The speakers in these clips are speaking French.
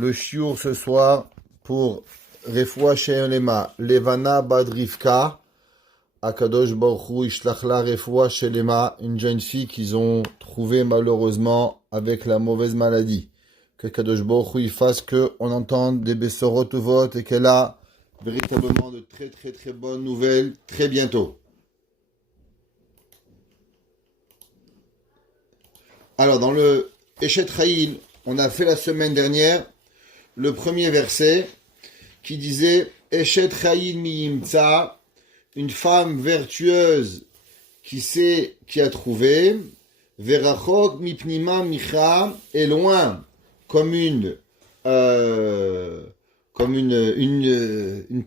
Le shiur ce soir pour Refoua Shelema, Levana Bad Rivka, Akadosh Baruch Hu Ishlach la Refoua Shelema, une jeune fille qu'ils ont trouvée malheureusement avec la mauvaise maladie. Que Akadosh Baruch Hu fasse qu'on entende des Bessorot Tovot et qu'elle a véritablement de très bonnes nouvelles très bientôt. Alors dans le Eshet Chayil, on a fait la semaine dernière le premier verset qui disait Eshet Chayil mi yimtza, une femme vertueuse qui a trouvé, Verachok mi pnima micha, est loin comme une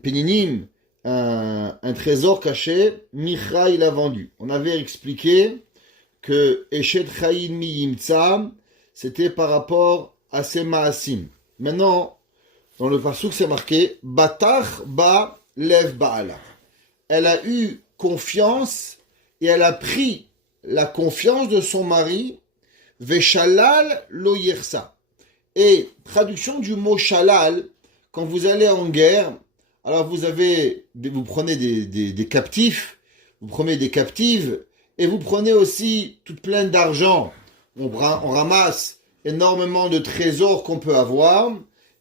péninim, un trésor caché, micha il a vendu. On avait expliqué que Eshet Chayil mi yimtza, c'était par rapport à ses maasim. Maintenant, dans le pasuk, c'est marqué Batach ba lev baala. Elle a eu confiance et elle a pris la confiance de son mari. Veshalal lo yersa. Et traduction du mot shalal, quand vous allez en guerre, alors vous prenez des captifs, vous prenez des captives, et vous prenez aussi toute pleine d'argent. On ramasse énormément de trésors qu'on peut avoir,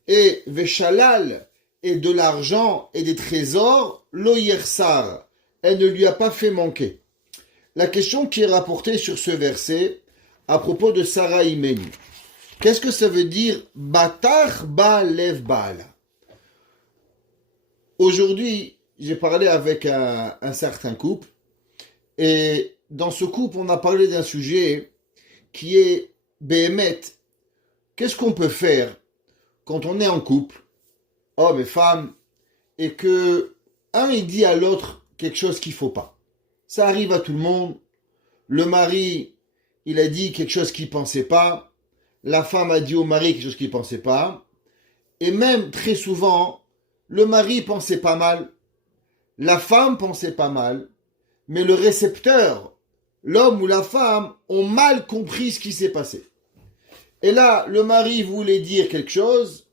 et Veshalal et de l'argent et des trésors, lo yersar, elle ne lui a pas fait manquer. La question qui est rapportée sur ce verset, à propos de Sarah Imenu, qu'est-ce que ça veut dire Batach ba lev baala? Aujourd'hui, j'ai parlé avec un certain couple, et dans ce couple, on a parlé d'un sujet qui est Béhémet. Qu'est-ce qu'on peut faire quand on est en couple, homme et femme, et que un il dit à l'autre quelque chose qu'il faut pas. Ça arrive à tout le monde. Le mari, il a dit quelque chose qu'il pensait pas. La femme a dit au mari quelque chose qu'il pensait pas. Et même très souvent, le mari pensait pas mal, la femme pensait pas mal, mais le récepteur, l'homme ou la femme, ont mal compris ce qui s'est passé. Et là, le mari voulait dire quelque chose,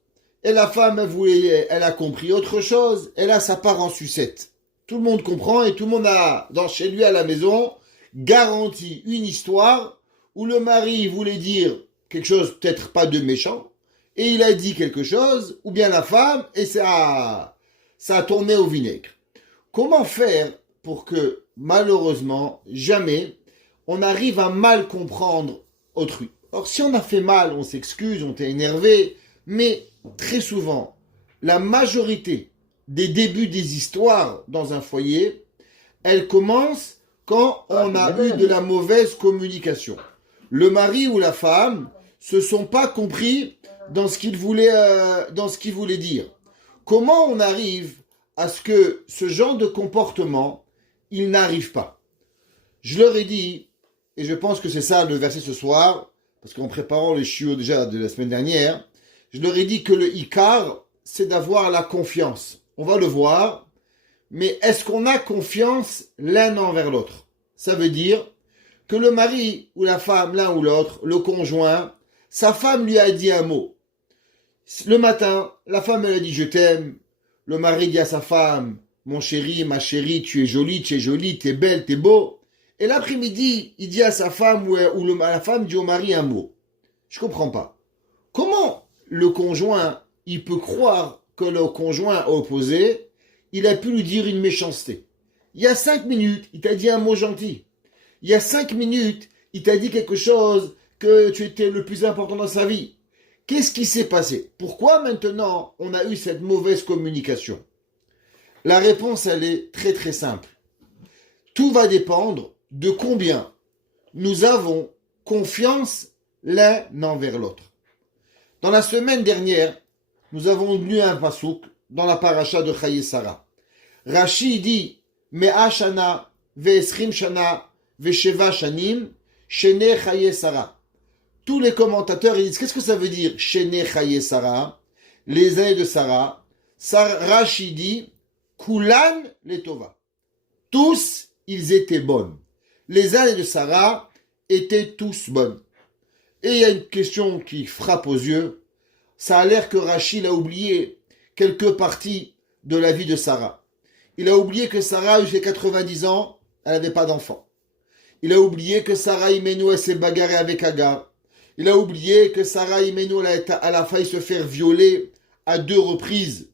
et la femme, elle a compris autre chose, et là, ça part en sucette. Tout le monde comprend, et tout le monde a, chez lui à la maison, garanti une histoire où le mari voulait dire quelque chose, peut-être pas de méchant, et il a dit quelque chose, ou bien la femme, et ça a tourné au vinaigre. Comment faire pour que, malheureusement, jamais, on arrive à mal comprendre autrui? Or, si on a fait mal, on s'excuse, on t'est énervé, mais très souvent, la majorité des débuts des histoires dans un foyer, elles commencent quand on a eu de la mauvaise communication. Le mari ou la femme se sont pas compris dans ce qu'ils voulaient dire. Comment on arrive à ce que ce genre de comportement, il n'arrive pas? Je leur ai dit, et je pense que c'est ça le verset ce soir, parce qu'en préparant les chiots déjà de la semaine dernière, je leur ai dit que le Ikar, c'est d'avoir la confiance. On va le voir, mais est-ce qu'on a confiance l'un envers l'autre? Ça veut dire que le mari ou la femme, l'un ou l'autre, le conjoint, sa femme lui a dit un mot. Le matin, la femme elle a dit « je t'aime ». Le mari dit à sa femme « mon chéri, ma chérie, tu es jolie, t'es belle, t'es beau ». Et l'après-midi, il dit à sa femme ou la femme dit au mari un mot. Je comprends pas. Comment le conjoint, il peut croire que le conjoint opposé, il a pu lui dire une méchanceté? Il y a 5 minutes, il t'a dit un mot gentil. Il y a 5 minutes, il t'a dit quelque chose que tu étais le plus important dans sa vie. Qu'est-ce qui s'est passé? Pourquoi maintenant on a eu cette mauvaise communication? La réponse, elle est très simple. Tout va dépendre de combien nous avons confiance l'un envers l'autre. Dans la semaine dernière, nous avons lu un pasouk dans la paracha de Chaye Sarah. Rashi dit Me'a shana ve'esrim shana ve'sheva shanim shene Chaye Sarah. Tous les commentateurs ils disent qu'est-ce que ça veut dire shene Chaye Sarah, les années de Sarah. Rashi dit Kulan letova. Tous ils étaient bonnes. Les années de Sarah étaient tous bonnes. Et il y a une question qui frappe aux yeux, ça a l'air que Rachid a oublié quelques parties de la vie de Sarah. Il a oublié que Sarah, jusqu'à 90 ans, elle n'avait pas d'enfant. Il a oublié que Sarah Imenu, elle s'est bagarrée avec Agar. Il a oublié que Sarah Imenu, elle a failli se faire violer à 2 reprises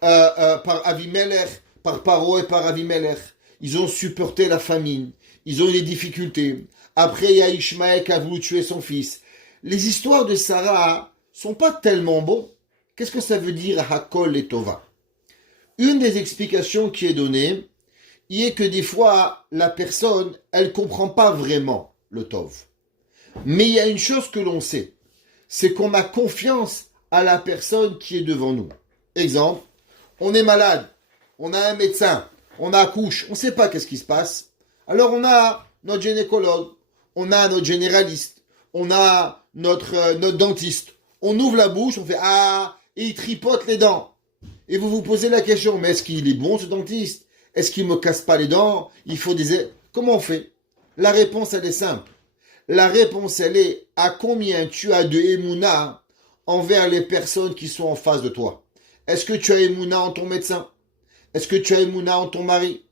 par Avimelech, par Paro et par Avimelech. Ils ont supporté la famine. Ils ont eu des difficultés. Après, il y a Ishmaël qui a voulu tuer son fils. Les histoires de Sarah sont pas tellement bonnes. Qu'est-ce que ça veut dire Hakol et Tova? Une des explications qui est donnée, il est que des fois, la personne, elle comprend pas vraiment le Tov. Mais il y a une chose que l'on sait, c'est qu'on a confiance à la personne qui est devant nous. Exemple, on est malade, on a un médecin, on accouche, on ne sait pas qu'est-ce qui se passe. Alors on a notre gynécologue, on a notre généraliste, on a notre dentiste. On ouvre la bouche, on fait « Ah !» et il tripote les dents. Et vous vous posez la question, mais est-ce qu'il est bon ce dentiste? Est-ce qu'il ne me casse pas les dents? Il faut des... Comment on fait? La réponse, elle est simple. La réponse, elle est à combien tu as de émouna envers les personnes qui sont en face de toi? Est-ce que tu as émouna en ton médecin? Est-ce que tu as émouna en ton mari?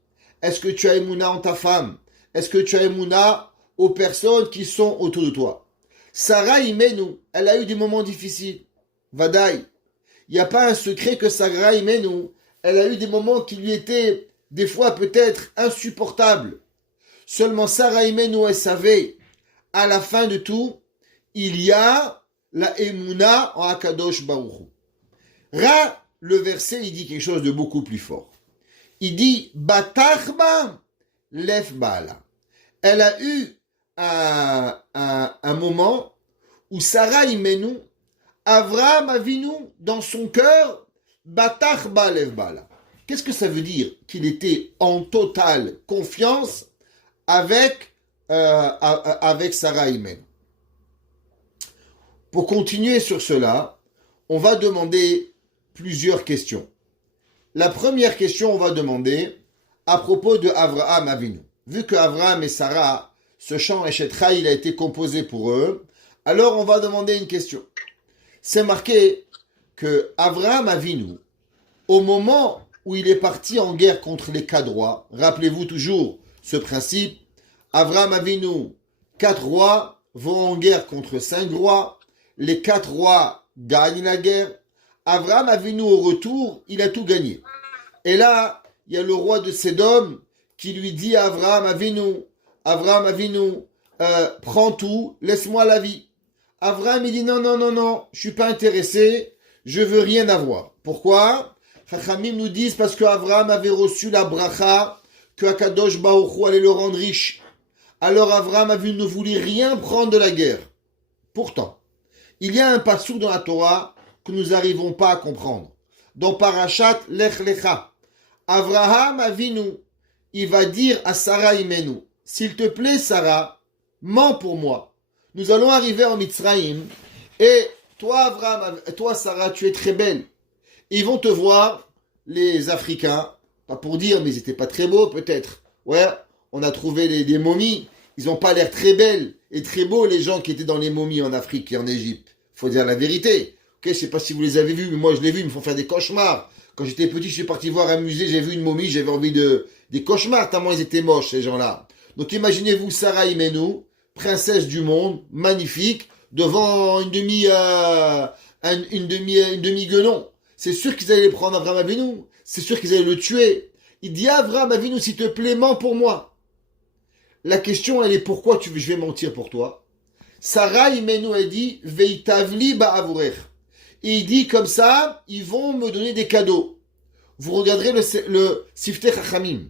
Est-ce que tu as émouna en ta femme? Est-ce que tu as émouna aux personnes qui sont autour de toi? Sarah Imenu, elle a eu des moments difficiles. Vadaï. Il n'y a pas un secret que Sarah Imenu, elle a eu des moments qui lui étaient des fois peut-être insupportables. Seulement Sarah Imenu, elle savait, à la fin de tout, il y a la Emouna en Akadosh Baruch Hu. Le verset, il dit quelque chose de beaucoup plus fort. Il dit, Batachba Lef Baala. Elle a eu un moment où Sarah Imenu, Avraham Avinu, dans son cœur, Batachba Lef Baala. Qu'est-ce que ça veut dire? Qu'il était en totale confiance avec Sarah Imenu. Pour continuer sur cela, on va demander plusieurs questions. La première question, on va demander à propos de Avraham Avinu. Vu que Avraham et Sarah, ce chant Eshetra, il a été composé pour eux, alors on va demander une question. C'est marqué que Avraham Avinu, au moment où il est parti en guerre contre les Cadrois, rappelez-vous toujours ce principe, Avraham Avinu, 4 rois vont en guerre contre 5 rois, les 4 rois gagnent la guerre, Avraham Avinu au retour, il a tout gagné. Et là, il y a le roi de Sédom qui lui dit à Avraham Avinu, prends tout, laisse-moi la vie. Avraham, il dit non, je suis pas intéressé, je veux rien avoir. Pourquoi? Chachamim nous disent parce que Avraham avait reçu la bracha que Akadosh Baruch Hu allait le rendre riche. Alors Avraham ne voulait rien prendre de la guerre. Pourtant, il y a un passouk dans la Torah que nous n'arrivons pas à comprendre. Dans Parashat Lech Lecha, Avraham Avinu, il va dire à Sarah Imenu, s'il te plaît Sarah, mens pour moi. Nous allons arriver en Mitzrayim et toi Sarah, tu es très belle. Ils vont te voir, les Africains, pas pour dire, mais ils n'étaient pas très beaux peut-être. Ouais, on a trouvé des momies, ils n'ont pas l'air très belles et très beaux les gens qui étaient dans les momies en Afrique et en Égypte. Faut dire la vérité. Ok, je sais pas si vous les avez vus, mais moi je l'ai vu, ils me font faire des cauchemars. Quand j'étais petit, je suis parti voir un musée, j'ai vu une momie, j'avais envie des cauchemars, tellement ils étaient moches ces gens-là. Donc imaginez-vous Sarah Imenu, princesse du monde, magnifique, devant une demi-guenon. C'est sûr qu'ils allaient prendre Avraham Avinu, c'est sûr qu'ils allaient le tuer. Il dit Avraham Avinu, s'il te plaît, mens pour moi. La question, elle est pourquoi je vais mentir pour toi? Sarah Imenu, elle dit Veitavli ba'avurech. Et il dit comme ça, ils vont me donner des cadeaux. Vous regarderez le Siftei Chachamim.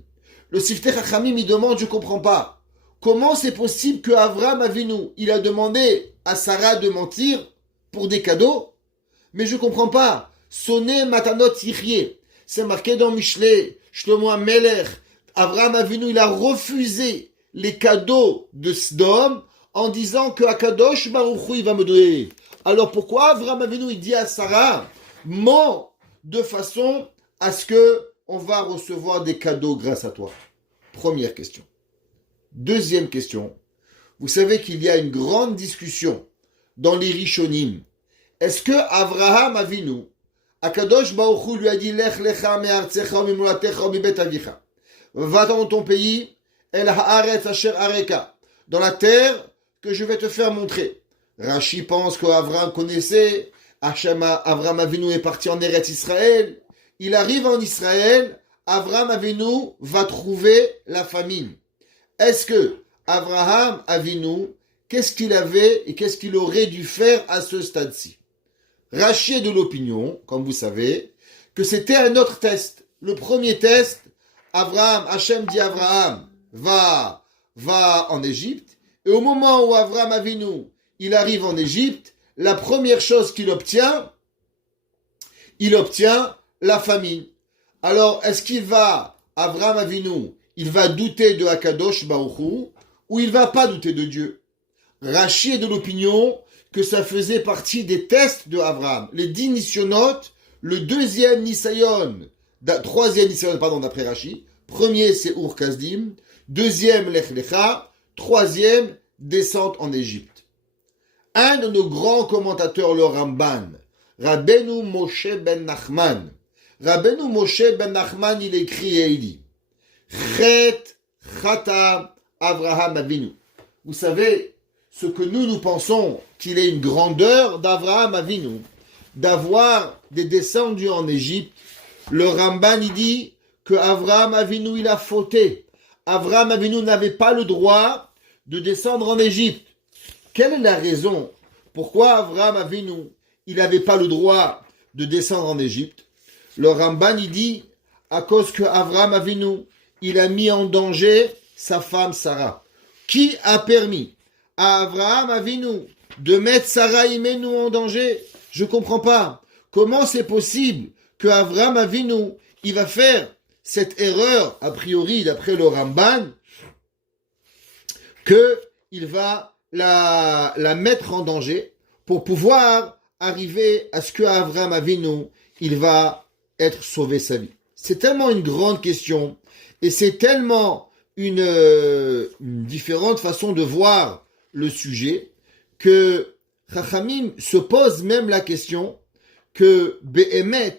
Le Siftei Chachamim, il demande, je comprends pas. Comment c'est possible que Avraham Avinu, il a demandé à Sarah de mentir pour des cadeaux? Mais je comprends pas. Sonné matanot yichye. C'est marqué dans Mishlei, Shlomo HaMelech. Avraham Avinu, il a refusé les cadeaux de Sdom en disant que Akadosh Baruch Hu, il va me donner. Alors pourquoi Avraham Avinu, il dit à Sarah, mens de façon à ce que on va recevoir des cadeaux grâce à toi? Première question. Deuxième question. Vous savez qu'il y a une grande discussion dans les Rishonim, est-ce que Avraham Avinu, Akadosh Baruch Hu lui a dit Lech lecha me'artzecha mimolatecha mibet avicha, va dans ton pays, el haaretz asher areka, dans la terre que je vais te faire montrer. Rashi pense qu'Avraham connaissait, Avraham Avinu est parti en Eretz Israël, il arrive en Israël, Avraham Avinu va trouver la famine. Est-ce que Avraham Avinu, qu'est-ce qu'il avait et qu'est-ce qu'il aurait dû faire à ce stade-ci? Rachi est de l'opinion, comme vous savez, que c'était un autre test. Le premier test, Hachem dit Avraham, va en Égypte. Et au moment où Avraham Avinu, il arrive en Égypte, la première chose qu'il obtient, il obtient la famine. Alors, est-ce qu'il va, Avraham Avinu, il va douter de Akadosh Baruch Hu, ou il va pas douter de Dieu? Rachi est de l'opinion que ça faisait partie des tests de Avraham. Les 10 Nisyonot, le deuxième Nisayon, troisième Nisayon, pardon, d'après Rachi. Premier, c'est Ur Kasdim. Deuxième, Lech Lecha. Troisième, descente en Égypte. Un de nos grands commentateurs, le Ramban, Rabbeinu Moshe ben Nachman. Rabbeinu Moshe ben Nachman, il écrit et il dit Chet Chata Avraham Avinu. Vous savez, ce que nous pensons qu'il est une grandeur d'Avraham Avinu, d'avoir des descendus en Égypte, le Ramban il dit que Avraham Avinu il a fauté. Avraham Avinu n'avait pas le droit de descendre en Égypte. Quelle est la raison pourquoi Avraham Avinu il n'avait pas le droit de descendre en Égypte? Le Ramban il dit à cause que Avraham Avinu il a mis en danger sa femme Sarah. Qui a permis à Avraham Avinu de mettre Sarah Imenu en danger? Je comprends pas. Comment c'est possible que Avraham Avinu, il va faire cette erreur, a priori, d'après le Ramban, qu'il va la mettre en danger pour pouvoir arriver à ce que Avraham Avinu, il va être sauvé sa vie. C'est tellement une grande question et c'est tellement une différente façon de voir le sujet que Chachamim se pose même la question que Behemet,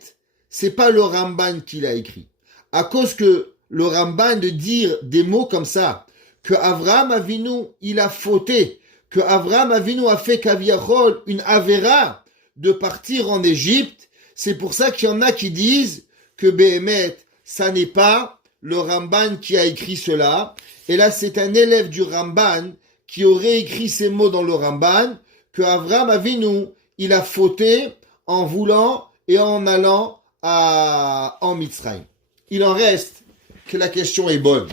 c'est pas le Ramban qui l'a écrit. À cause que le Ramban de dire des mots comme ça, que Avraham Avinu, il a fauté, que Avraham Avinu a fait Kaviachol une Avera de partir en Égypte, c'est pour ça qu'il y en a qui disent que Behemet, ça n'est pas le Ramban qui a écrit cela, et là c'est un élève du Ramban qui aurait écrit ces mots dans le Ramban, que Avraham Avinu, il a fauté en voulant et en allant en Mitzrayim. Il en reste que la question est bonne.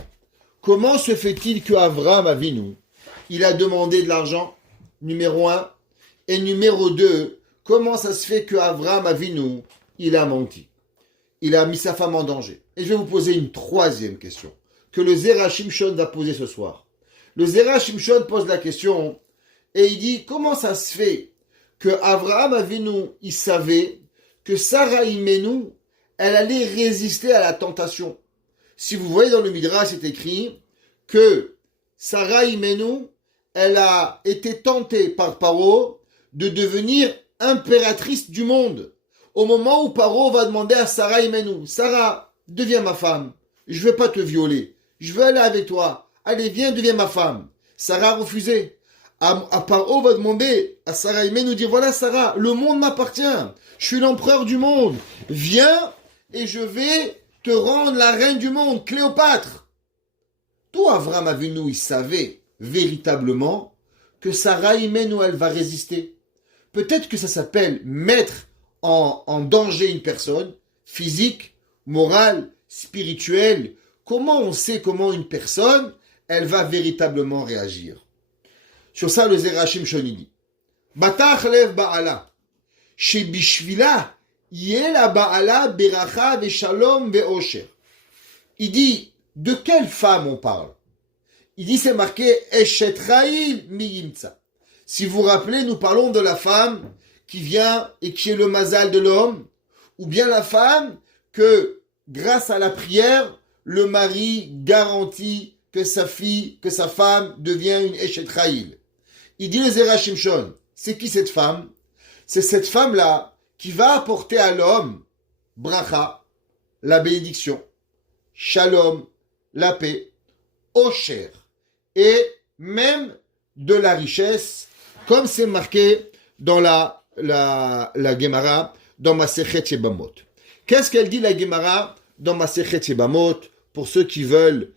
Comment se fait-il que Avraham Avinu, il a demandé de l'argent, numéro 1, et numéro 2, comment ça se fait que Avraham Avinu, il a menti? Il a mis sa femme en danger. Et je vais vous poser une troisième question, que le Zera Shimshon va poser ce soir. Le Zera Shimshon pose la question et il dit comment ça se fait que Avraham Avinu il savait que Sarah Imenu elle allait résister à la tentation. Si vous voyez dans le Midrash c'est écrit que Sarah Imenu elle a été tentée par Paro de devenir impératrice du monde. Au moment où Paro va demander à Sarah Imenu, Sarah, deviens ma femme, je ne vais pas te violer, je veux aller avec toi. Allez, viens, deviens ma femme. Sarah a refusé. Paro va demander à Sarah Imenu, dire, voilà Sarah, le monde m'appartient. Je suis l'empereur du monde. Viens et je vais te rendre la reine du monde, Cléopâtre. Tout Avraham Avinu, il savait véritablement que Sarah Imenu, elle va résister. Peut-être que ça s'appelle mettre en danger une personne, physique, morale, spirituelle. Comment on sait comment une personne elle va véritablement réagir? Sur ça, le Zera Shimshon dit Batach lev ba'ala, shebishvila yela ba'ala beracha veshalom ve'osher. Il dit, de quelle femme on parle? Il dit, c'est marqué Eshet Chayil miyimtsa. Si vous vous rappelez, nous parlons de la femme qui vient et qui est le mazal de l'homme, ou bien la femme que, grâce à la prière, le mari garantit que sa fille, que sa femme devient une Eshet Chayil. Il dit le Zera Shimshon, C'est qui cette femme? C'est cette femme-là qui va apporter à l'homme bracha, la bénédiction, shalom, la paix, osher, et même de la richesse, comme c'est marqué dans la Gemara, dans Masechet Yebamot. Qu'est-ce qu'elle dit la Gemara dans Masechet Yebamot? Pour ceux qui veulent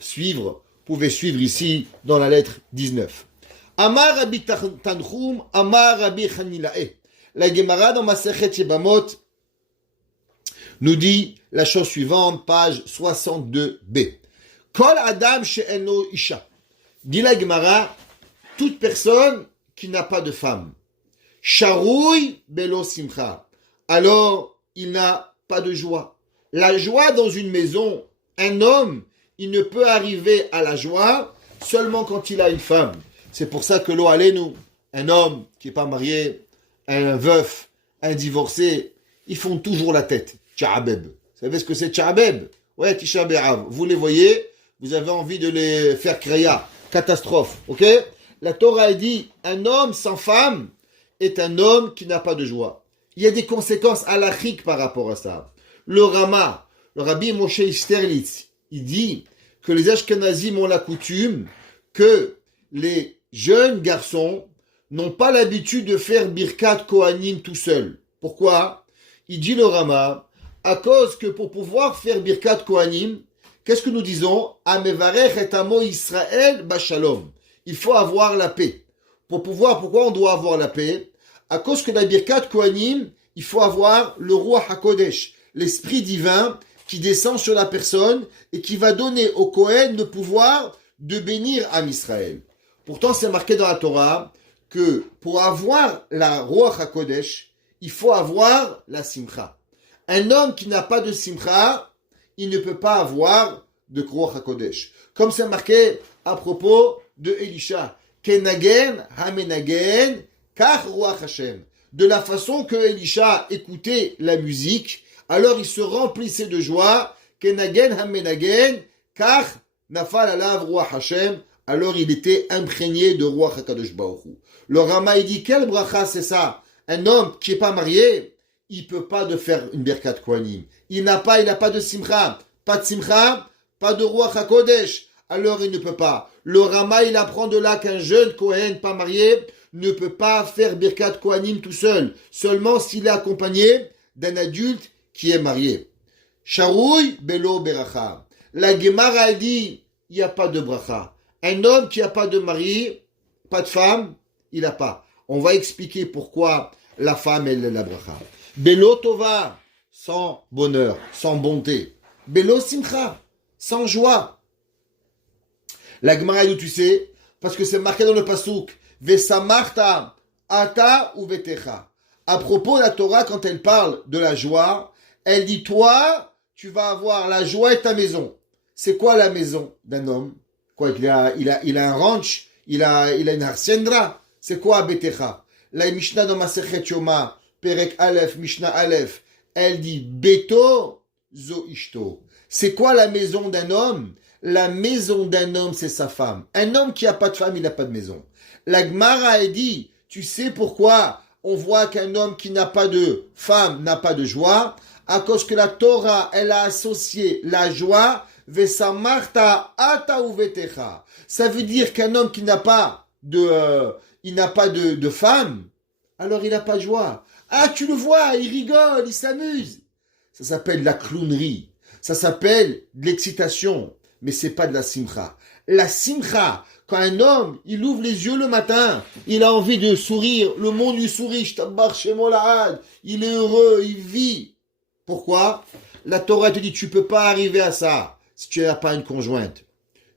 suivre, pouvez suivre ici dans la lettre 19. Amar Rabbi Tanchum, Amar Rabbi Chanilae. La Gemara dans Masechet Yebamot nous dit la chose suivante, page 62b. Kol Adam she'eno isha. Dit la Gemara, toute personne qui n'a pas de femme. Sharoui belo simcha. Alors, il n'a pas de joie. La joie dans une maison, un homme, il ne peut arriver à la joie seulement quand il a une femme. C'est pour ça que lo alenu, un homme qui n'est pas marié, un veuf, un divorcé, ils font toujours la tête. Tcha'abeb. Vous savez ce que c'est Tcha'abeb? Ouais, Tisha B'Av. Vous les voyez, vous avez envie de les faire créa. Catastrophe, ok? La Torah dit, un homme sans femme est un homme qui n'a pas de joie. Il y a des conséquences halachiques par rapport à ça. Le Rama, le Rabbi Moshe Sterlitz, il dit que les Ashkenazim ont la coutume que les jeunes garçons n'ont pas l'habitude de faire Birkat Kohanim tout seul. Pourquoi? Il dit le Rama, à cause que pour pouvoir faire Birkat Kohanim, qu'est-ce que nous disons? Amevarech et amo Israël bashalom. Il faut avoir la paix. Pourquoi on doit avoir la paix? À cause que la Birkat Kohanim, il faut avoir le Ruach HaKodesh, l'esprit divin qui descend sur la personne et qui va donner au Kohen le pouvoir de bénir Am Israël. Pourtant, c'est marqué dans la Torah que pour avoir la Ruach HaKodesh, il faut avoir la Simcha. Un homme qui n'a pas de Simcha, il ne peut pas avoir de Ruach HaKodesh. Comme c'est marqué à propos de Elisha. Kenagen hamenagen kach Ruach Hashem. De la façon que Elisha écoutait la musique, alors il se remplissait de joie. Kenagen hamenagen kach nafal alav Ruach Hashem. Alors il était imprégné de Ruach HaKadosh Baruch Hu. Le Rama il dit, quel bracha c'est ça? Un homme qui n'est pas marié, il peut pas de faire une Birkat Kohanim. Il n'a pas de simcha. Pas de simcha, pas de Ruach HaKodesh. Alors il ne peut pas. Le Rama, il apprend de là qu'un jeune Kohen pas marié ne peut pas faire Birkat Kohanim tout seul. Seulement s'il est accompagné d'un adulte qui est marié. Sharoui belo beracha. La Gemara a dit, il n'y a pas de bracha. Un homme qui n'a pas de mari, pas de femme, il n'a pas. On va expliquer pourquoi la femme, elle est la bracha. Belo tova, sans bonheur, sans bonté. Belo simcha, sans joie. La Gemara d'où tu sais? Parce que c'est marqué dans le pasuk. Vesamarta, ata ou vetecha. À propos de la Torah, quand elle parle de la joie, elle dit, toi, tu vas avoir la joie et ta maison. C'est quoi la maison d'un homme? Quoi, il a un ranch, il a une hacienda. C'est quoi betecha? La Mishnah dans Masechet Yoma, Perek Aleph, Mishnah Aleph, elle dit Beto zo ishto. C'est quoi la maison d'un homme? La maison d'un homme, c'est sa femme. Un homme qui n'a pas de femme, il n'a pas de maison. La Gemara a dit, tu sais pourquoi on voit qu'un homme qui n'a pas de femme n'a pas de joie? À cause que la Torah, elle a associé la joie, Vesamarta ata uvetecha. Ça veut dire qu'un homme qui n'a pas de femme, alors il n'a pas de joie. Ah, tu le vois, il rigole, il s'amuse. Ça s'appelle la clownerie. Ça s'appelle de l'excitation. Mais c'est pas de la simcha. La simcha, quand un homme, il ouvre les yeux le matin, il a envie de sourire, le monde lui sourit, shtabbar shemo lahad, il est heureux, il vit. Pourquoi? La Torah te dit, tu peux pas arriver à ça si tu n'as pas une conjointe.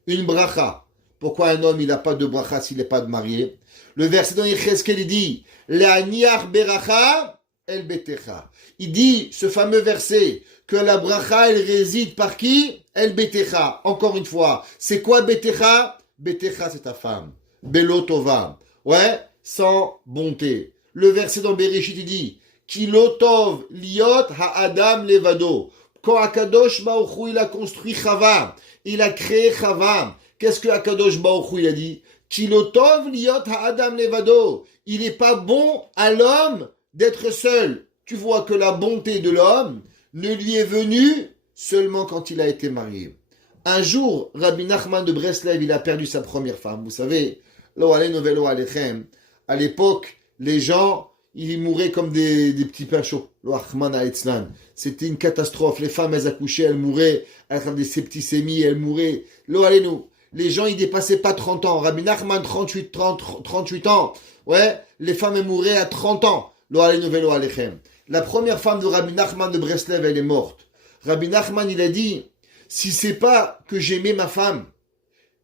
Une bracha. Pourquoi un homme, il n'a pas de bracha s'il n'est pas de marié? Le verset dans Yecheskel, il dit, Le'aniach beracha el betecha. Il dit, ce fameux verset, que la bracha, elle réside par qui? El betecha. Encore une fois, c'est quoi betecha? Betecha, c'est ta femme. Belo tova. Ouais, sans bonté. Le verset dans Bereshit, il dit, Kilotov liot ha'adam levado. Quand Akadosh Baruch Hu, il a construit Chava, il a créé Chava, qu'est-ce que Akadosh Baruch Hu, il a dit? Kilotov liot ha'adam levado. Il n'est pas bon à l'homme d'être seul. Tu vois que la bonté de l'homme ne lui est venue seulement quand il a été marié. Un jour, Rabbi Nachman de Breslev, il a perdu sa première femme. Vous savez, lo aleinu velo alechem. À l'époque, les gens, ils mouraient comme des petits pains chauds. Lo achman ha'etzlan. C'était une catastrophe. Les femmes, elles accouchaient, elles mouraient. Elles avaient des septicémies, elles mouraient. Lo aleinu. Les gens, ils dépassaient pas 30 ans. Rabbi Nachman, 38 ans. Ouais, les femmes, elles mouraient à 30 ans. Lo aleinu velo alechem. La première femme de Rabbi Nachman de Breslev, elle est morte. Rabbi Nachman, il a dit, si c'est pas que j'aimais ma femme,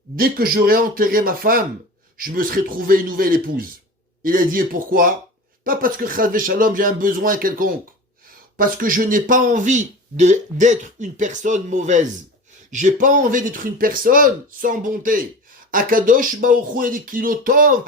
dès que j'aurais enterré ma femme, je me serais trouvé une nouvelle épouse. Il a dit, et pourquoi? Pas parce que Chas Shalom, j'ai un besoin quelconque. Parce que je n'ai pas envie d'être une personne mauvaise. J'ai pas envie d'être une personne sans bonté. Akadosh Baruch Hu dit kilotov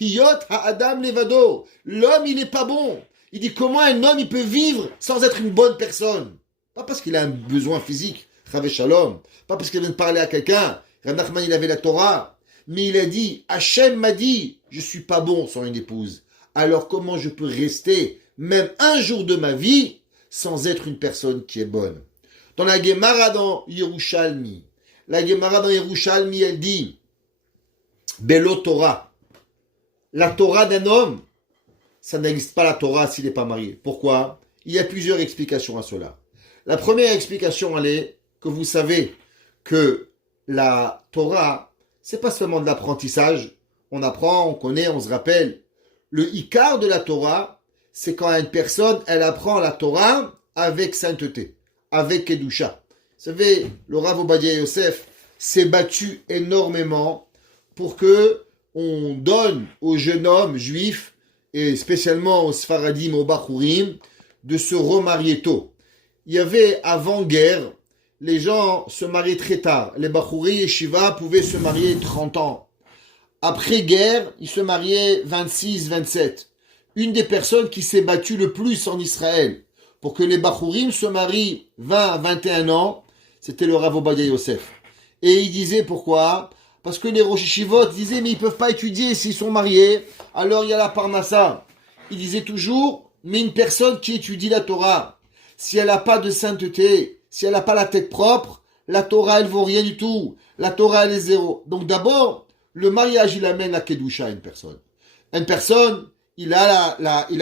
hiyot ha'adam levado. L'homme, il n'est pas bon. Il dit comment un homme il peut vivre sans être une bonne personne. Pas parce qu'il a un besoin physique, Chas Shalom. Pas parce qu'il vient de parler à quelqu'un. Rabbi Nachman, il avait la Torah. Mais il a dit, Hachem m'a dit, je suis pas bon sans une épouse. Alors comment je peux rester même un jour de ma vie sans être une personne qui est bonne? Dans la Gemara dans Yerushalmi, elle dit, Belo Torah. La Torah d'un homme, ça n'existe pas la Torah s'il n'est pas marié. Pourquoi? Il y a plusieurs explications à cela. La première explication, elle est que vous savez que la Torah, c'est pas seulement de l'apprentissage. On apprend, on connaît, on se rappelle. Le Icar de la Torah, c'est quand une personne, elle apprend la Torah avec sainteté, avec Kedusha. Vous savez, le Rav Obadia Yosef s'est battu énormément pour que on donne aux jeunes hommes juifs, et spécialement aux Sfaradim, aux Bachurim, de se remarier tôt. Il y avait, avant-guerre, les gens se mariaient très tard. Les Bachuri et Shiva pouvaient se marier 30 ans. Après-guerre, ils se mariaient 26, 27. Une des personnes qui s'est battue le plus en Israël pour que les Bachurim se marient 20, 21 ans, c'était le Rav Obadia Yosef. Et il disait pourquoi? Parce que les Rosh Yeshivot disaient mais ils peuvent pas étudier s'ils sont mariés, alors il y a la Parnassa. Il disait toujours, mais une personne qui étudie la Torah, si elle n'a pas de sainteté, si elle n'a pas la tête propre, la Torah, elle vaut rien du tout. La Torah, elle est zéro. Donc d'abord, le mariage, il amène la Kedusha à une personne. Une personne, il a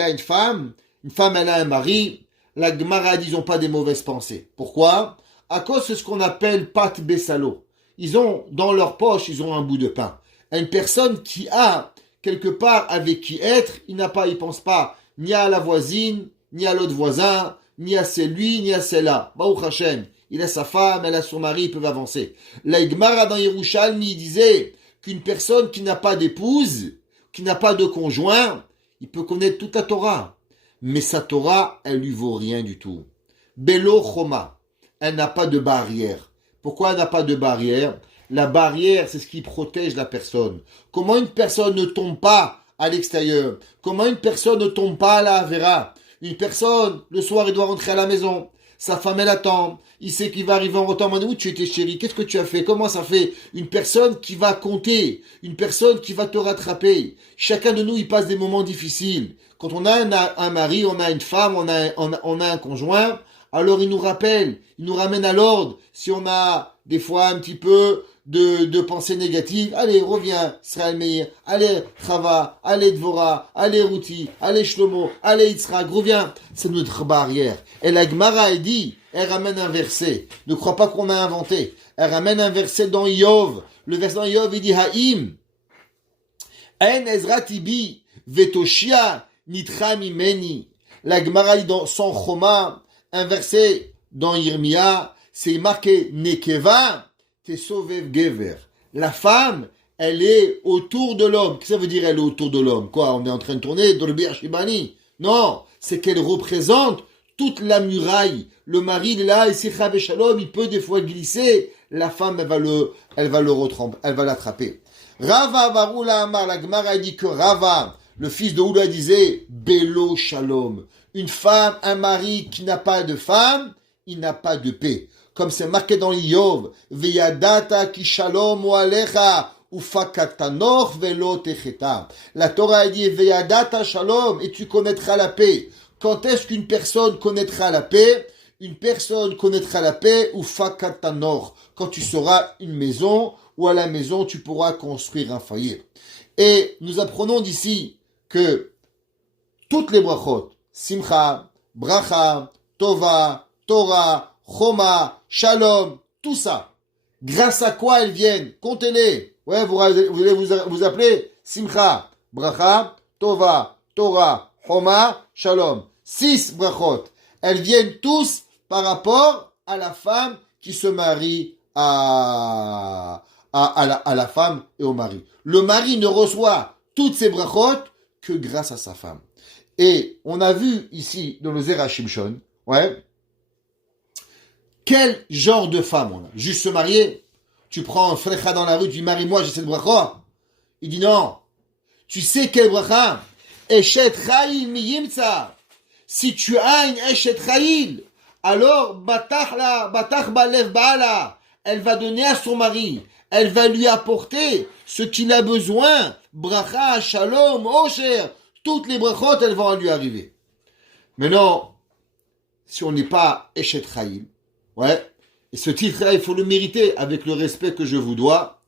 une femme, elle a un mari. La Gemara dit, ils n'ont pas des mauvaises pensées. Pourquoi? À cause de ce qu'on appelle pat besalo. Ils ont, dans leur poche, ils ont un bout de pain. Une personne qui a quelque part avec qui être, il pense pas ni à la voisine, ni à l'autre voisin, ni à celui, ni à celle-là. Baruch Hashem, il a sa femme, elle a son mari, ils peuvent avancer. La Gemara dans Yerushalmi disait qu'une personne qui n'a pas d'épouse, qui n'a pas de conjoint, il peut connaître toute la Torah. Mais sa Torah, elle lui vaut rien du tout. Belo Choma, elle n'a pas de barrière. Pourquoi elle n'a pas de barrière? La barrière, c'est ce qui protège la personne. Comment une personne ne tombe pas à l'extérieur? Comment une personne ne tombe pas à la Avera? Une personne, le soir, il doit rentrer à la maison. Sa femme, elle attend. Il sait qu'il va arriver en retard. Où tu étais, chérie? Qu'est-ce que tu as fait? Comment ça fait? Une personne qui va compter. Une personne qui va te rattraper. Chacun de nous, il passe des moments difficiles. Quand on a un mari, on a une femme, on a un conjoint, alors il nous rappelle, il nous ramène à l'ordre. Si on a des fois un petit peu de pensées négatives, allez, reviens, Israël Meir, allez, Chava, allez, Dvora, allez, Ruti, allez, Shlomo, allez, Yitzhak, reviens. C'est notre barrière. Et la Gemara, elle dit, elle ramène un verset. Ne crois pas qu'on a inventé. Elle ramène un verset dans Yov. Le verset dans Yov, il dit, Haïm, En Ezra Tibi, Vetoshia, Nitra Mimeni. La Gemara dit dans son Choma, un verset dans Yirmia, c'est marqué Nekeva, Tesovev Gever. La femme, elle est autour de l'homme. Qu'est-ce que ça veut dire elle est autour de l'homme? Quoi, on est en train de tourner dans le Bir Shibani? Non, c'est qu'elle représente toute la muraille. Le mari il est là, et c'est Chas Shalom, il peut des fois glisser. La femme, elle va l'attraper. Rava Varula Amar, la Gemara dit que Rava, le fils de Oula disait Belo Shalom. Une femme, un mari qui n'a pas de femme, il n'a pas de paix. Comme c'est marqué dans l'Iyov, Veyadata ki shalom alecha ufakatanor velo techeta. La Torah a dit veyadata shalom, et tu connaîtras la paix. Quand est-ce qu'une personne connaîtra la paix? Une personne connaîtra la paix ufakatanor, quand tu seras une maison, ou à la maison tu pourras construire un foyer. Et nous apprenons d'ici que toutes les brachot, simcha, bracha, tova, Torah, choma, shalom, tout ça, grâce à quoi elles viennent? Comptez-les. Ouais, vous allez vous appeler simcha, bracha, tova, Torah, choma, shalom. 6 brachot. Elles viennent tous par rapport à la femme qui se marie à la femme et au mari. Le mari ne reçoit toutes ces brachot que grâce à sa femme. Et on a vu ici, dans le Zera Shimshon, ouais, quel genre de femme on a? Juste se marier? Tu prends un frecha dans la rue, tu dis marie-moi, j'ai cette bracha. Il dit non. Tu sais quelle bracha? Eshet Chayil miyimtsa. Si tu as une Eshet Chayil, alors batach balev baala. Elle va donner à son mari. Elle va lui apporter ce qu'il a besoin. Bracha, shalom, osher. Toutes les brachot, elles vont lui arriver. Maintenant, si on n'est pas Eshet Chayil, ouais, et ce titre-là, il faut le mériter avec le respect que je vous dois.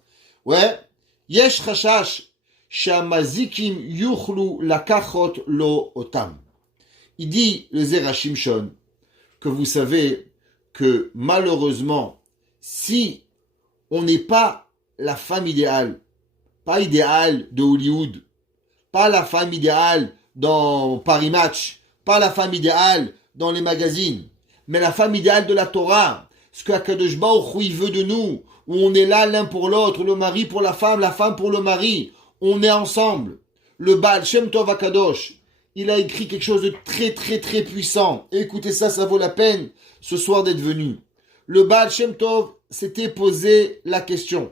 Ouais, Yesh Chashash Shamazikim Yuchlu Lakachot Lo Otam. Il dit, le Zera Shimshon, que vous savez que malheureusement, si on n'est pas la femme idéale, pas idéale de Hollywood, pas la femme idéale dans Paris Match, pas la femme idéale dans les magazines, mais la femme idéale de la Torah, ce que Akadosh Baruch Hu veut de nous, où on est là l'un pour l'autre, le mari pour la femme pour le mari, on est ensemble. Le Baal Shem Tov Akadosh, il a écrit quelque chose de très très très puissant. Et écoutez ça, ça vaut la peine ce soir d'être venu. Le Baal Shem Tov s'était posé la question,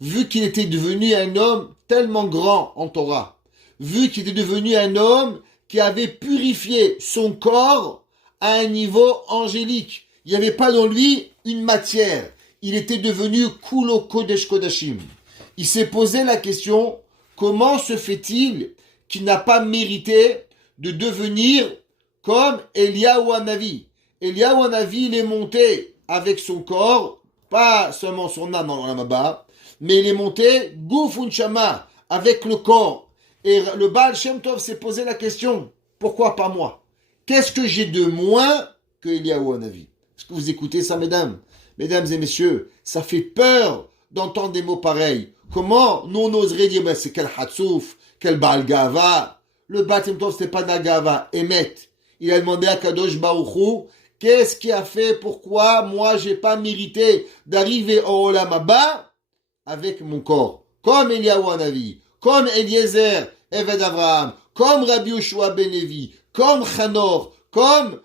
vu qu'il était devenu un homme tellement grand en Torah, vu qu'il était devenu un homme qui avait purifié son corps à un niveau angélique. Il n'y avait pas dans lui une matière. Il était devenu Kulo Kodesh Kodashim. Il s'est posé la question, comment se fait-il qu'il n'a pas mérité de devenir comme Eliyahu Hanavi? Eliyahu Hanavi, il est monté avec son corps, pas seulement son âme dans l'Amaba, mais il est monté Guf Unshama, avec le corps. Et le Baal Shem Tov s'est posé la question, pourquoi pas moi? Qu'est-ce que j'ai de moins que Eliyahu Hanavi? Est-ce que vous écoutez ça, mesdames? Mesdames et messieurs, ça fait peur d'entendre des mots pareils. Comment nous on oserait dire, ben, c'est quel Hatsouf, quel Baal Gava? Le Baal Shem Tov, c'était pas d'Agava, Emet. Il a demandé à Kadosh Baruch Hu, qu'est-ce qui a fait, pourquoi moi j'ai pas mérité d'arriver au Olam Haba avec mon corps? Comme Eliyahu Hanavi, comme Eliezer, Eved Avraham, comme Rabbi Yoshua ben Levi, comme Chanor, comme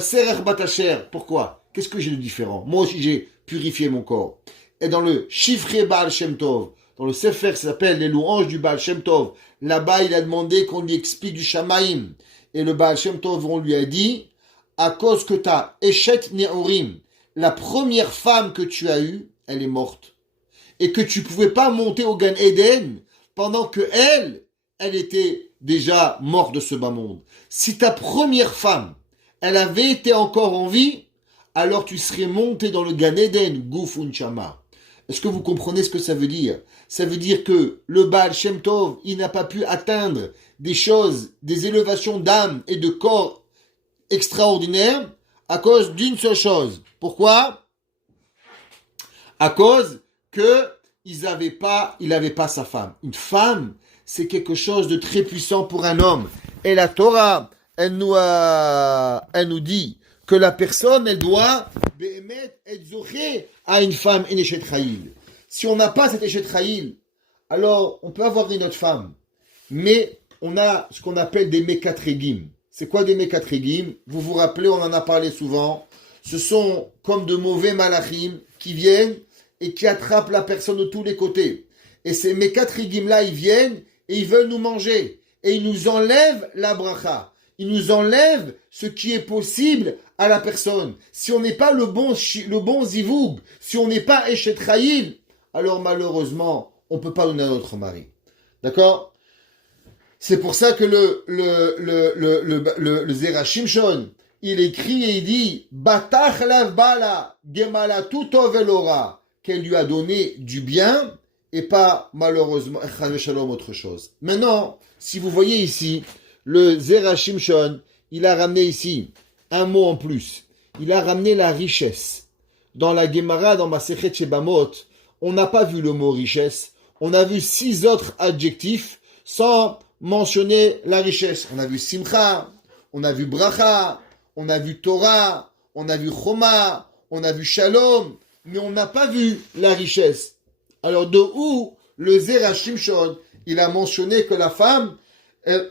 Serech Batacher. Pourquoi? Qu'est-ce que j'ai de différent? Moi aussi j'ai purifié mon corps. Et dans le Shifrei Baal Shem Tov, dans le Sefer qui s'appelle les louanges du Baal Shem Tov, là-bas il a demandé qu'on lui explique du Shamaïm. Et le Baal Shem Tov, on lui a dit, à cause que t'as Eshet Neorim, la première femme que tu as eue, elle est morte. Et que tu pouvais pas monter au Gan Eden pendant que elle était déjà morte de ce bas monde. Si ta première femme, elle avait été encore en vie, alors tu serais monté dans le Gan Eden, Guf Unshama. Est-ce que vous comprenez ce que ça veut dire? Ça veut dire que le Baal Shem Tov, il n'a pas pu atteindre des choses, des élévations d'âme et de corps extraordinaires à cause d'une seule chose. Pourquoi? À cause que il n'avait pas sa femme. Une femme, c'est quelque chose de très puissant pour un homme. Et la Torah, elle nous dit que la personne, elle doit être zoché à une femme, une Eshet Chayil. Si on n'a pas cette Eshet Chayil, alors on peut avoir une autre femme. Mais on a ce qu'on appelle des Mekatregim. C'est quoi des Mekatregim? Vous vous rappelez, on en a parlé souvent. Ce sont comme de mauvais malachim qui viennent et qui attrapent la personne de tous les côtés. Et ces Mekatregim-là, ils viennent et ils veulent nous manger. Et ils nous enlèvent la bracha. Ils nous enlèvent ce qui est possible à la personne. Si on n'est pas le bon zivug, si on n'est pas Eshet Chayil, alors malheureusement, on ne peut pas donner à notre mari. D'accord? C'est pour ça que le Zera Shimshon, il écrit et il dit Batach lav bala gemala tuto velora, qu'elle lui a donné du bien et pas malheureusement shalom autre chose. Maintenant, si vous voyez ici, le Zera Shimshon, il a ramené ici un mot en plus. Il a ramené la richesse. Dans la Gemara, dans Masechet Shebamot, on n'a pas vu le mot richesse. On a vu 6 autres adjectifs sans mentionner la richesse. On a vu Simcha, on a vu Bracha, on a vu Torah, on a vu Choma, on a vu Shalom, mais on n'a pas vu la richesse. Alors de où le Zera Shimshon, il a mentionné que la femme, elle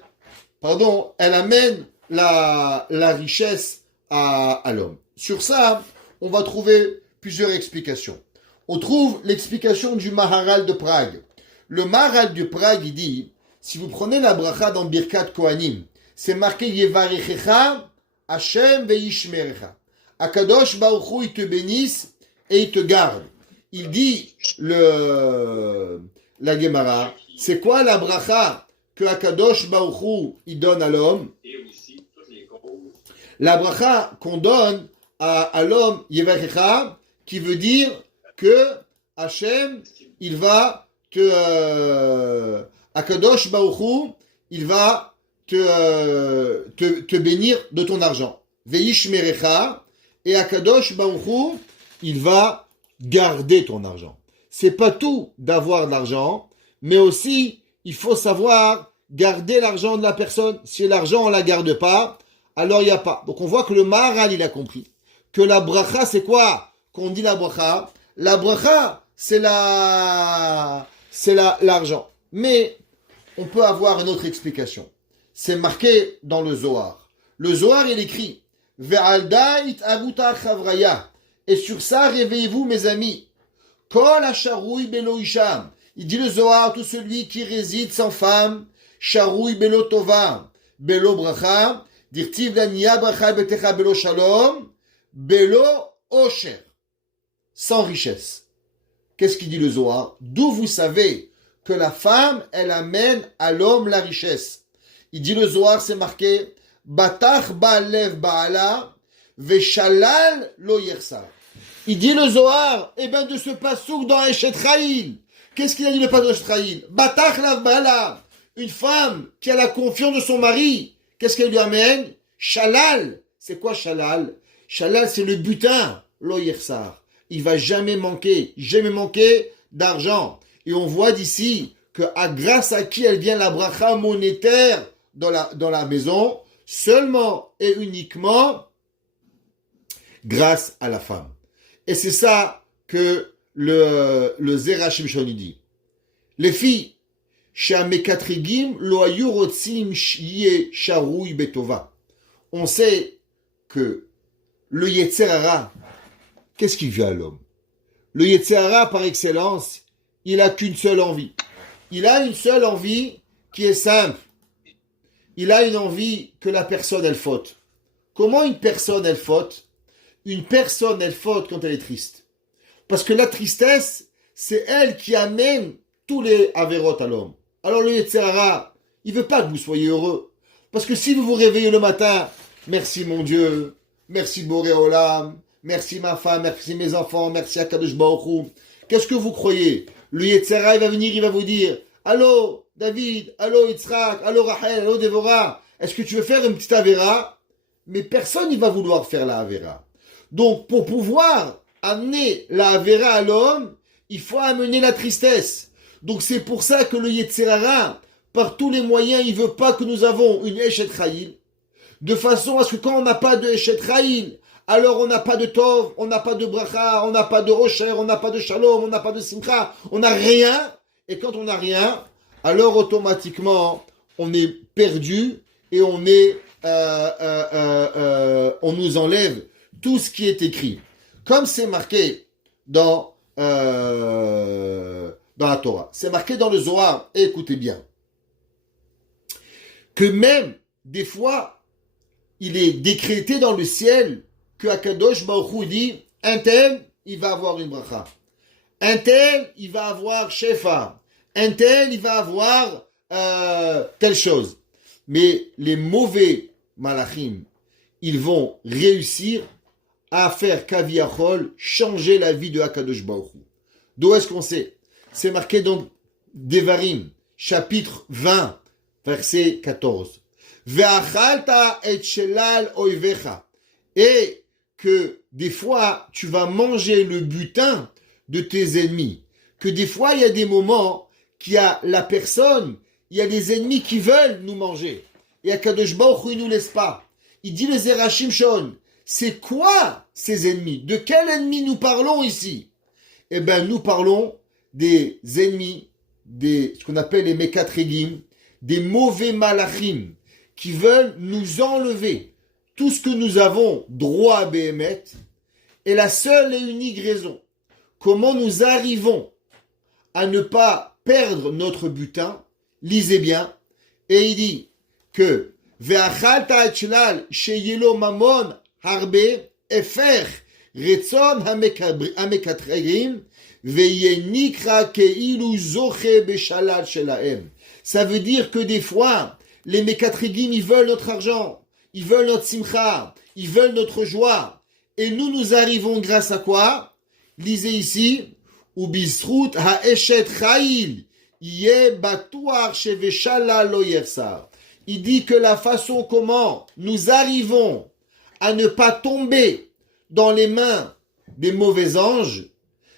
amène la richesse à l'homme. Sur ça, on va trouver plusieurs explications. On trouve l'explication du Maharal de Prague. Le Maharal de Prague, il dit, si vous prenez la bracha dans Birkat Kohanim, c'est marqué Yevarechecha, Hashem ve'ishmerecha. Akadosh Baruch Hu, il te bénisse et il te garde. Il dit, la Gemara, c'est quoi la bracha que Akadosh Baruch Hu, il donne à l'homme? La bracha qu'on donne à l'homme, Yevarechecha, qui veut dire que Hashem, il va Akadosh Baruch Hu, il va te bénir de ton argent. Veishmerecha, et Akadosh Baruch Hu, il va garder ton argent. C'est pas tout d'avoir de l'argent, mais aussi, il faut savoir garder l'argent de la personne. Si l'argent, on la garde pas, alors il n'y a pas. Donc on voit que le Maharal, il a compris que la bracha, c'est quoi? Qu'on dit la bracha, c'est l'argent. Mais on peut avoir une autre explication. C'est marqué dans le Zohar. Le Zohar, il écrit Ve'aldait avuta chavraya. Et sur ça, réveillez-vous, mes amis. Kol hasharoui belo isham. Il dit le Zohar, tout celui qui réside sans femme, sharoui belo tova, belo bracha, dirtiv lania bracha betecha belo shalom, belo osher. Sans richesse. Qu'est-ce qu'il dit le Zohar? D'où vous savez que la femme, elle amène à l'homme la richesse. Il dit le Zohar, c'est marqué Batach ba'alev ba'ala ve'shalal lo yersar. Il dit le Zohar, de ce pasouk dans Eshet Chayil. Qu'est-ce qu'il a dit le pasouk dans Eshet Chayil? Batach lav ba'ala. Une femme qui a la confiance de son mari, qu'est-ce qu'elle lui amène? Shalal. C'est quoi shalal? Shalal, c'est le butin, lo yersar. Il va jamais manquer d'argent. Et on voit d'ici que grâce à qui elle vient la bracha monétaire dans la maison, seulement et uniquement grâce à la femme. Et c'est ça que le Zera Shimshon dit. Les filles, Shamekatrigim lo ayu rotzim shye sharoui betova. On sait que le Yetzer Hara, qu'est-ce qui vient à l'homme? Le Yetzer Hara, par excellence, il a qu'une seule envie. Il a une seule envie qui est simple. Il a une envie que la personne, elle faute. Comment une personne, elle faute? Une personne, elle faute quand elle est triste. Parce que la tristesse, c'est elle qui amène tous les avérotes à l'homme. Alors le Yetzer Hara, il veut pas que vous soyez heureux. Parce que si vous vous réveillez le matin, merci mon Dieu, merci Boré Olam, merci ma femme, merci mes enfants, merci Akadosh Baruch Hu. Qu'est-ce que vous croyez? Le Yetzer Hara, il va venir, il va vous dire allô David, allô Yitzhak, allô Rachel, allô Dévorah, est-ce que tu veux faire une petite Avera? Mais personne ne va vouloir faire la Avera. Donc pour pouvoir amener la Avera à l'homme, il faut amener la tristesse. Donc c'est pour ça que le Yetzer Hara, par tous les moyens, il ne veut pas que nous avons une Eshet Chayil, de façon à ce que quand on n'a pas de Eshet Chayil, alors on n'a pas de Tov, on n'a pas de Bracha, on n'a pas de Osher, on n'a pas de Shalom, on n'a pas de Simcha, on n'a rien. Et quand on n'a rien, alors automatiquement, on est perdu et on nous enlève tout ce qui est écrit. Comme c'est marqué dans la Torah, c'est marqué dans le Zohar, et écoutez bien, que même des fois, il est décrété dans le ciel que Akadosh Baruch Hu dit, un tel, il va avoir une bracha. Un tel, il va avoir shefa. Un tel, il va avoir telle chose. Mais les mauvais malachim, ils vont réussir à faire kaviachol, changer la vie de Hakadosh Baruch Hu. D'où est-ce qu'on sait? C'est marqué dans Devarim, chapitre 20, verset 14. Ve'achalta et shelal oivecha. Et que des fois, tu vas manger le butin de tes ennemis. Que des fois, il y a des moments qu'il y a la personne, il y a des ennemis qui veulent nous manger. Et Hakadosh Baruch Hu, il nous laisse pas. Il dit le Zerachim Shon, c'est quoi ces ennemis? De quel ennemi nous parlons ici? Eh bien, nous parlons des ennemis, ce qu'on appelle les Mekatregim, des mauvais malachim, qui veulent nous enlever tout ce que nous avons droit à Béhémet. Et la seule et unique raison, comment nous arrivons à ne pas perdre notre butin, lisez bien, et il dit que Ve'achalta et shelal sheyelo mamon harbe efer retzon hamekatregim veyenikra keilu zoche beshalal shelahem. Ça veut dire que des fois, les mekatregim, ils veulent notre argent, ils veulent notre simcha, ils veulent notre joie. Et nous, nous arrivons grâce à quoi? Lisez ici, ubisrut haeshet chayil yeh batuar sheveshalal lo yersar. Il dit que la façon comment nous arrivons à ne pas tomber dans les mains des mauvais anges,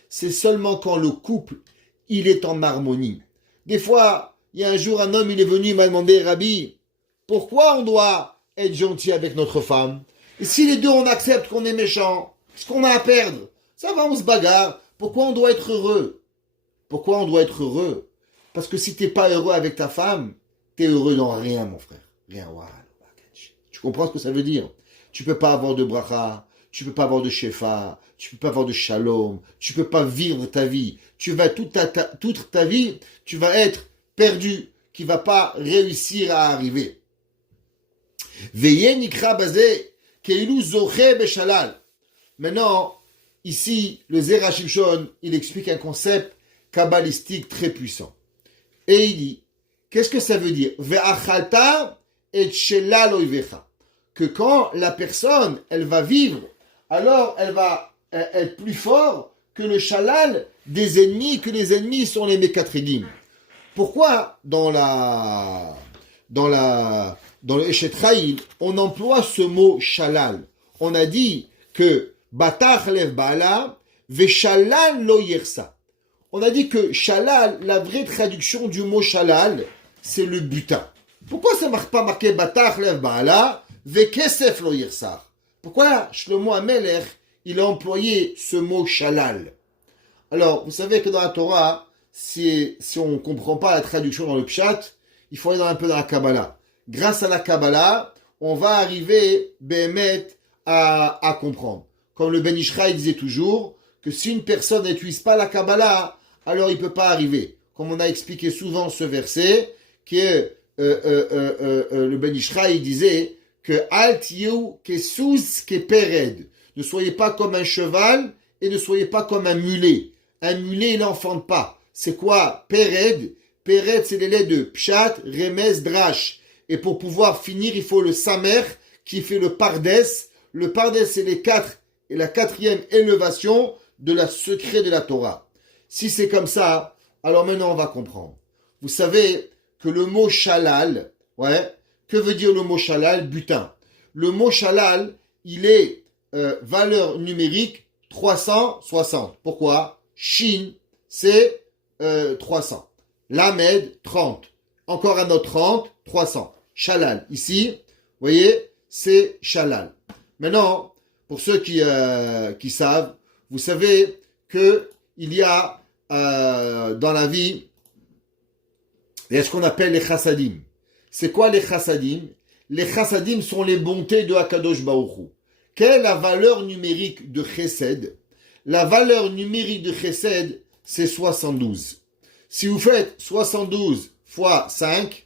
c'est seulement quand le couple, il est en harmonie. Des fois, il y a un jour, un homme, il est venu, il m'a demandé, Rabbi, pourquoi on doit être gentil avec notre femme? Et si les deux, on accepte qu'on est méchant, qu'est-ce qu'on a à perdre? Ça va, on se bagarre. Pourquoi on doit être heureux? Pourquoi on doit être heureux? Parce que si t'es pas heureux avec ta femme, t'es heureux dans rien, mon frère. Rien. Tu comprends ce que ça veut dire? Tu peux pas avoir de bracha, tu peux pas avoir de shefa, tu peux pas avoir de shalom, tu peux pas vivre ta vie. Tu vas toute ta vie, tu vas être perdu, qui va pas réussir à arriver. Veye nikra bazé, keilu zoche beshalal. Maintenant, ici, le Zerachim Shon, il explique un concept kabbalistique très puissant. Et il dit, qu'est-ce que ça veut dire? Ve'achalta et shelal oivecha. Que quand la personne, elle va vivre, alors elle va être plus fort que le shalal des ennemis, que les ennemis sont les mekatregim. Pourquoi dans le Eshet Chayil, on emploie ce mot shalal? On a dit que batach lev ba'ala ve shalal lo yersa. On a dit que shalal, la vraie traduction du mot shalal, c'est le butin. Pourquoi ça ne marque pas marqué batach lev ba'ala ve kesef lo yersa? Pourquoi Shlomo HaMelech, il a employé ce mot shalal? Alors, vous savez que dans la Torah, si on ne comprend pas la traduction dans le Pshat, il faut aller un peu dans la Kabbalah. Grâce à la Kabbalah, on va arriver, Béhémet, à comprendre. Comme le Ben Ishraï disait toujours, que si une personne n'utilise pas la Kabbalah, alors il ne peut pas arriver. Comme on a expliqué souvent ce verset, que le Ben Ishraï disait que Alt Yehu Kesous Kepered. Ne soyez pas comme un cheval et ne soyez pas comme un mulet. Un mulet, il n'enfante pas. C'est quoi Pered? Pered, c'est les lettres de Pshat, Remez, Drash. Et pour pouvoir finir, il faut le Samer qui fait le Pardes. Le Pardes, c'est la quatrième élévation de la secret de la Torah. Si c'est comme ça, alors maintenant on va comprendre. Vous savez que le mot shalal, que veut dire le mot shalal? Butin. Le mot shalal, il est valeur numérique 360. Pourquoi? Shin, c'est 300. Lamed, 30. Encore un autre 30, 300. Shalal. Ici, vous voyez, c'est shalal. Maintenant, pour ceux qui savent, vous savez que il y a dans la vie, il y a ce qu'on appelle les chassadim. C'est quoi les chassadim? Les chassadim sont les bontés de Hakadosh Baruch Hu. Quelle est la valeur numérique de chesed? La valeur numérique de chesed, c'est 72. Si vous faites 72 fois 5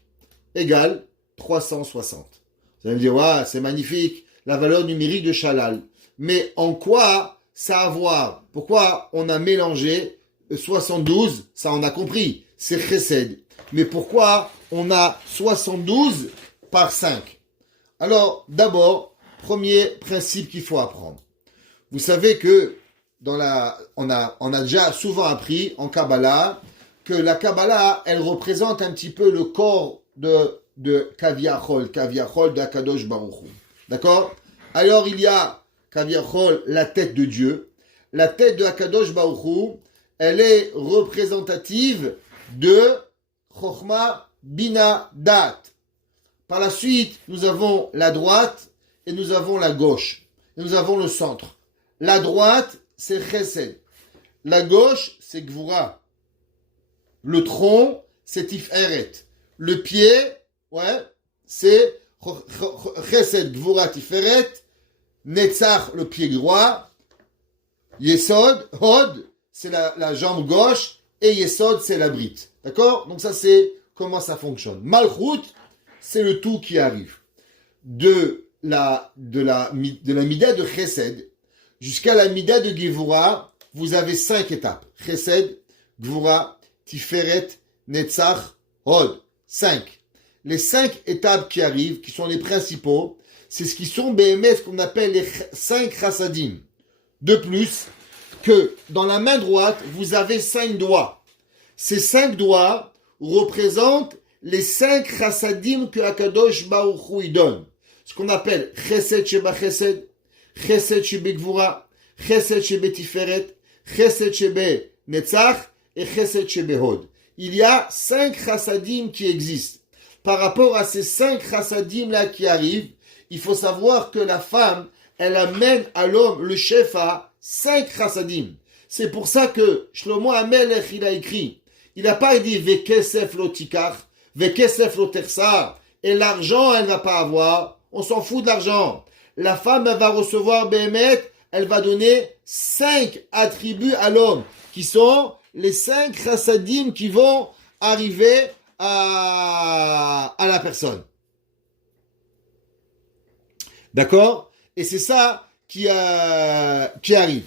égale 360. Vous allez me dire, ouais, c'est magnifique, la valeur numérique de Shalal. Mais en quoi ça a à voir? Pourquoi on a mélangé 72, ça on a compris, c'est chesed. Mais pourquoi on a 72 par 5? Alors, d'abord, premier principe qu'il faut apprendre. Vous savez que on a déjà souvent appris en Kabbalah que la Kabbalah, elle représente un petit peu le corps de Kaviachol de Akadosh Baruch Hu. D'accord? Alors il y a Kaviachol, la tête de Dieu. La tête de Akadosh Baruch Hu, elle est représentative de Chochma Bina Dat. Par la suite, nous avons la droite et nous avons la gauche. Et nous avons le centre. La droite, c'est Chesed. La gauche, c'est Gvura. Le tronc, c'est Tiferet. Le pied, c'est Chesed, Gvura, Tiferet. Netzach, le pied droit. Yesod, Hod, c'est la jambe gauche. Et Yesod, c'est la brite. D'accord? Donc ça, c'est comment ça fonctionne. Malchut, c'est le tout qui arrive. De la mida de Chesed jusqu'à la mida de Gevura, vous avez 5 étapes. Chesed, Gvura, Tiferet, Netzach, Hod. 5. Les 5 étapes qui arrivent, qui sont les principaux, c'est ce qui sont BMS, ce qu'on appelle les 5 chassadim. De plus, que dans la main droite, vous avez 5 doigts. Ces 5 doigts représentent les 5 chassadim que Akadosh Baruch Hu donne. Ce qu'on appelle Chesed Sheba Chesed, Chesed Shebe Gvura, Chesed Shebe Tiferet, Chesed Shebe Netzach et Chesed Shebe Hod. Il y a 5 chassadim qui existent. Par rapport à ces 5 chassadim là qui arrivent, il faut savoir que la femme, elle amène à l'homme le shefa 5 chassadim. C'est pour ça que Shlomo HaMelech, il a écrit, il n'a pas dit Vekesef lo tikach, Vekesef lo tersar, et l'argent, elle va pas avoir. On s'en fout de l'argent. La femme, elle va recevoir Béhémet, elle va donner 5 attributs à l'homme, qui sont les 5 chassadim qui vont arriver à la personne. D'accord? Et c'est ça qui arrive.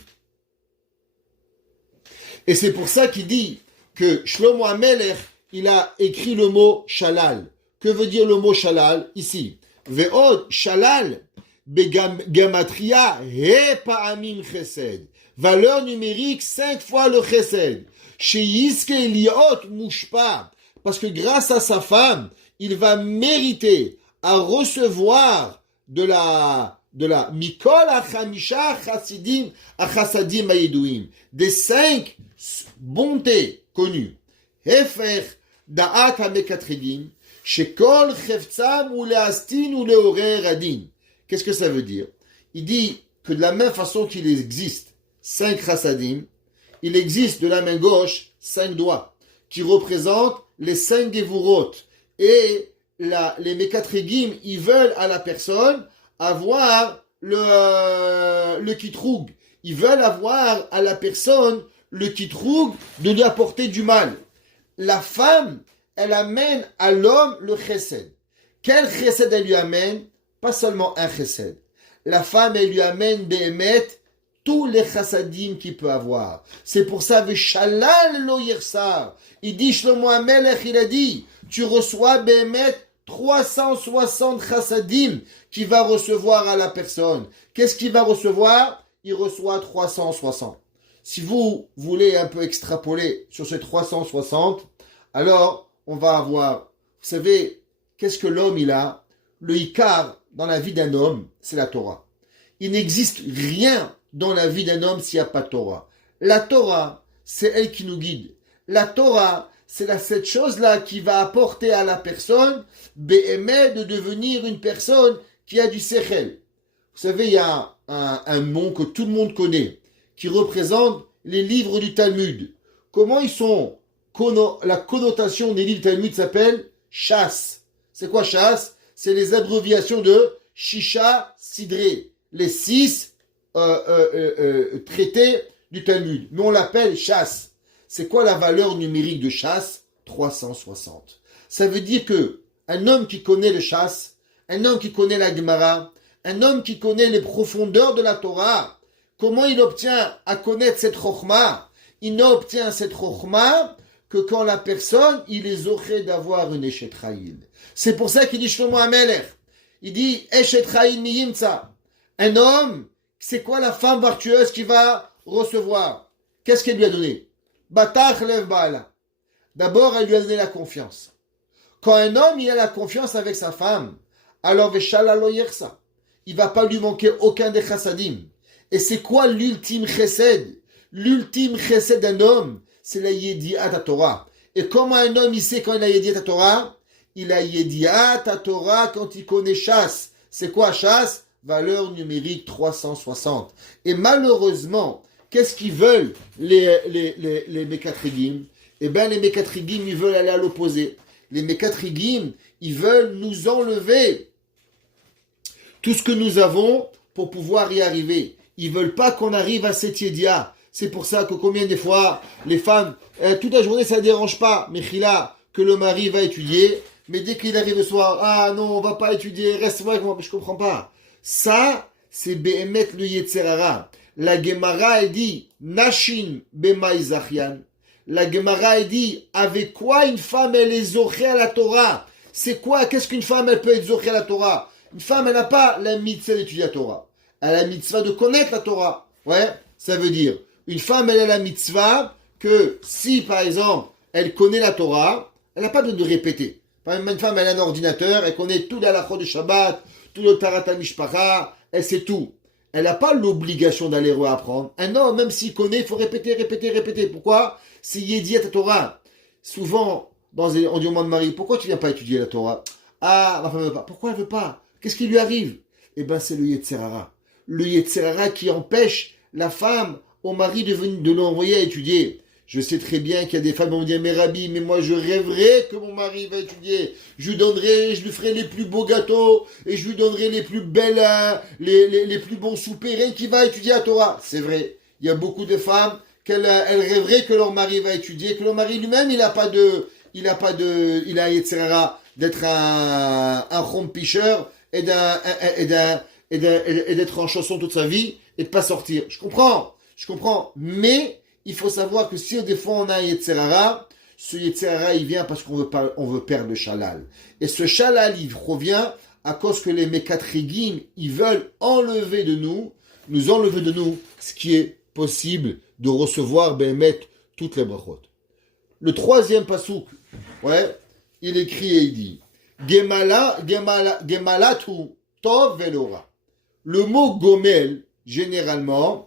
Et c'est pour ça qu'il dit que Shlomo HaMelech, il a écrit le mot shalal. Que veut dire le mot shalal ici? Ve'od shalal begamatria he pa'amim chesed. Valeur numérique 5 fois le chesed. Sheyiske liot mushpa. Parce que grâce à sa femme, il va mériter à recevoir de la mikol achamisha chassidim achassadim ayeduim. Des 5 bontés connues. Hefer da'at hamekatregim. Shekol cheftzam ou leastin ou leorer adin. Qu'est-ce que ça veut dire? Il dit que de la même façon qu'il existe 5 chassadim, il existe de la main gauche 5 doigts qui représentent les 5 gevurot. Et les mekatregim, ils veulent à la personne avoir le kitroug. Ils veulent avoir à la personne le kitroug de lui apporter du mal. La femme, elle amène à l'homme le chesed. Quel chesed elle lui amène? Pas seulement un chesed. La femme, elle lui amène Béhémet tous les chassadim qu'il peut avoir. C'est pour ça, Veshalal lo yirsar. Il dit, Shlomo HaMelech, il a dit, tu reçois Béhémet 360 chassadim qu'il va recevoir à la personne. Qu'est-ce qu'il va recevoir? Il reçoit 360. Si vous voulez un peu extrapoler sur ces 360, alors on va avoir, vous savez, qu'est-ce que l'homme il a? Le Ikar dans la vie d'un homme, c'est la Torah. Il n'existe rien dans la vie d'un homme s'il n'y a pas de Torah. La Torah, c'est elle qui nous guide. La Torah, c'est cette chose-là qui va apporter à la personne, Béhémet, de devenir une personne qui a du sechel. Vous savez, il y a un nom que tout le monde connaît, qui représente les livres du Talmud. Comment ils sont? La connotation des livres du Talmud s'appelle Shas. C'est quoi Shas? C'est les abréviations de Shisha Sidré. Les 6 traités du Talmud. Mais on l'appelle Shas. C'est quoi la valeur numérique de Shas? 360. Ça veut dire que un homme qui connaît le Shas, un homme qui connaît la Gemara, un homme qui connaît les profondeurs de la Torah, comment il obtient à connaître cette Chokhmah? il n'obtient cette chokhma que quand la personne, il est zoché d'avoir une Eshet Chayil. C'est pour ça qu'il dit Shlomo HaMelech. Il dit Eshet Chayil mi yimtza. Un homme, c'est quoi la femme vertueuse qui va recevoir? Qu'est-ce qu'elle lui a donné? Batach lev ba'ala. D'abord, elle lui a donné la confiance. Quand un homme, il a la confiance avec sa femme, alors veshala lo yersa. Il va pas lui manquer aucun des chassadim. Et c'est quoi l'ultime chesed? L'ultime chesed d'un homme, c'est la yediat Torah. Et comment un homme, il sait quand il a yediat Torah? Il a yediat Torah quand il connaît chasse. C'est quoi chasse? Valeur numérique 360. Et malheureusement, qu'est-ce qu'ils veulent les Mekatrigim? Eh bien, les Mekatrigim, ils veulent aller à l'opposé. Les Mekatrigim, ils veulent nous enlever tout ce que nous avons pour pouvoir y arriver. Ils veulent pas qu'on arrive à cette yédia. C'est pour ça que combien de fois, les femmes, toute la journée, ça ne dérange pas, Mechila, que le mari va étudier, mais dès qu'il arrive le soir, ah non, on va pas étudier, reste avec moi, je comprends pas. Ça, c'est Behemet le Yetzerara. La Gemara, elle dit, Nashin Bemai Zachian. La Gemara, elle dit, avec quoi une femme, elle est zoché à la Torah? C'est quoi? Qu'est-ce qu'une femme, elle peut être zoché à la Torah? Une femme, elle n'a pas la mitzvah d'étudier la Torah. Elle a la mitzvah de connaître la Torah. Ouais, ça veut dire, une femme, elle a la mitzvah que si, par exemple, elle connaît la Torah, elle n'a pas besoin de répéter. Par exemple, une femme, elle a un ordinateur, elle connaît tout l'halachot de Shabbat, tout le Tarat HaMishpacha, elle sait tout. Elle n'a pas l'obligation d'aller réapprendre. Un homme, même s'il connaît, il faut répéter. Pourquoi? C'est Yediat Torah. Souvent, on dit au monde de Marie, pourquoi tu ne viens pas étudier la Torah? Ah, ma femme ne veut pas. Pourquoi elle ne veut pas? Qu'est-ce qui lui arrive? Eh bien, c'est le Yetzerara. Le Yetzerara qui empêche la femme au mari de l'envoyer à étudier. Je sais très bien qu'il y a des femmes qui vont me dire, mais Rabbi, mais moi je rêverais que mon mari va étudier. Je lui ferai les plus beaux gâteaux, et je lui donnerai les plus belles, les plus bons soupers, rien qui va étudier à Torah. C'est vrai. Il y a beaucoup de femmes elles rêveraient que leur mari va étudier, que leur mari lui-même, il a Yetzerara d'être un rompicheur et d'être en chanson toute sa vie et de pas sortir. Je comprends. Mais il faut savoir que si des fois on a un Yetzerara, ce Yetzerara il vient parce qu'on veut perdre le Shalal. Et ce Shalal il revient à cause que les Mekatrigim ils veulent nous enlever de nous ce qui est possible de recevoir Behemet toutes les brachot. Le troisième pasouk, il écrit et il dit Gemalatu Tov Velora. Le mot Gomel, généralement,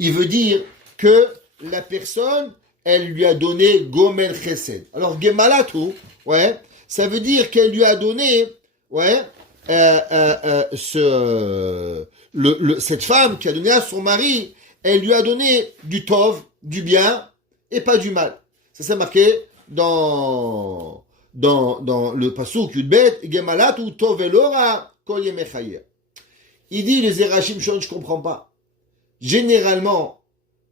il veut dire que la personne, elle lui a donné Gomel Chesed. Alors, Gemalatu, ça veut dire qu'elle lui a donné, cette femme qui a donné à son mari, elle lui a donné du Tov, du bien, et pas du mal. Ça c'est marqué dans le pasuk Yudbet, Gemalatu Tov Velora Kol Yemei Chayeha. Il dit, les Zerachim, je ne comprends pas. Généralement,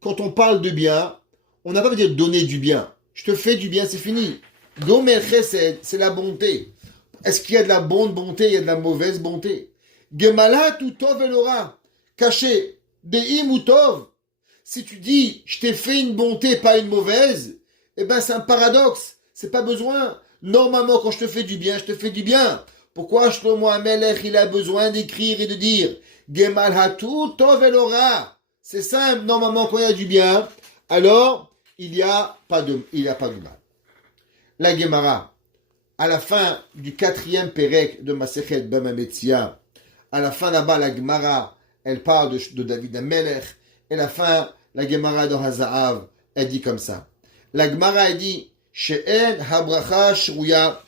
quand on parle de bien, on n'a pas besoin de donner du bien. Je te fais du bien, c'est fini. Gomer Chesed, c'est la bonté. Est-ce qu'il y a de la bonne bonté, il y a de la mauvaise bonté? Gemalatu Tov Velora, caché, Deim ou Tov. Si tu dis, je t'ai fait une bonté, pas une mauvaise, eh ben c'est un paradoxe. C'est pas besoin. Normalement, quand je te fais du bien, je te fais du bien. Pourquoi Shlomo HaMelech, il a besoin d'écrire et de dire Gemal hatu tov elora? C'est simple, normalement, quand il y a du bien, alors il n'y a pas de mal. La Gemara, à la fin du 4e Pérec de Masechet Bama Metzia, à la fin là-bas, la Gemara, elle parle de David HaMelech, et la fin, la Gemara dans Hazaav, elle dit comme ça. La Gemara, elle dit She'en habracha shruya.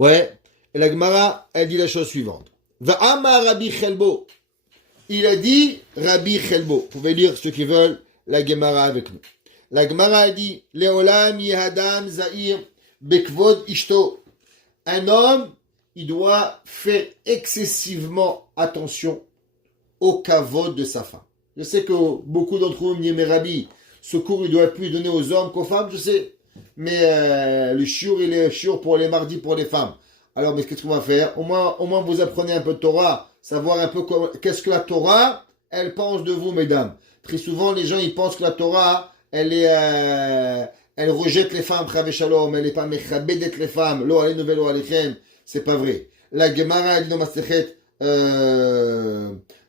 Et la Gemara, elle dit la chose suivante. Va'ama Rabbi Chelbo. Il a dit Rabbi Chelbo. Vous pouvez lire ceux qui veulent la Gemara avec nous. La Gemara a dit Leolam yihadam zahir bekvod ishto. Un homme, il doit faire excessivement attention au kavod de sa femme. Je sais que beaucoup d'entre vous me disent, mais Rabbi, ce cours, il doit être plus donné aux hommes qu'aux femmes, je sais. Mais le shiur, il est shiur pour les mardis, pour les femmes. Alors, mais qu'est-ce qu'on va faire? Au moins, vous apprenez un peu de Torah, savoir un peu qu'est-ce que la Torah, elle pense de vous, mesdames. Très souvent, les gens, ils pensent que la Torah, elle rejette les femmes, Chavé Shalom, elle n'est pas mechabedet les femmes, lo ale nouvelle, lo alechem. C'est pas vrai. La Gemara, elle dit dans Masechet,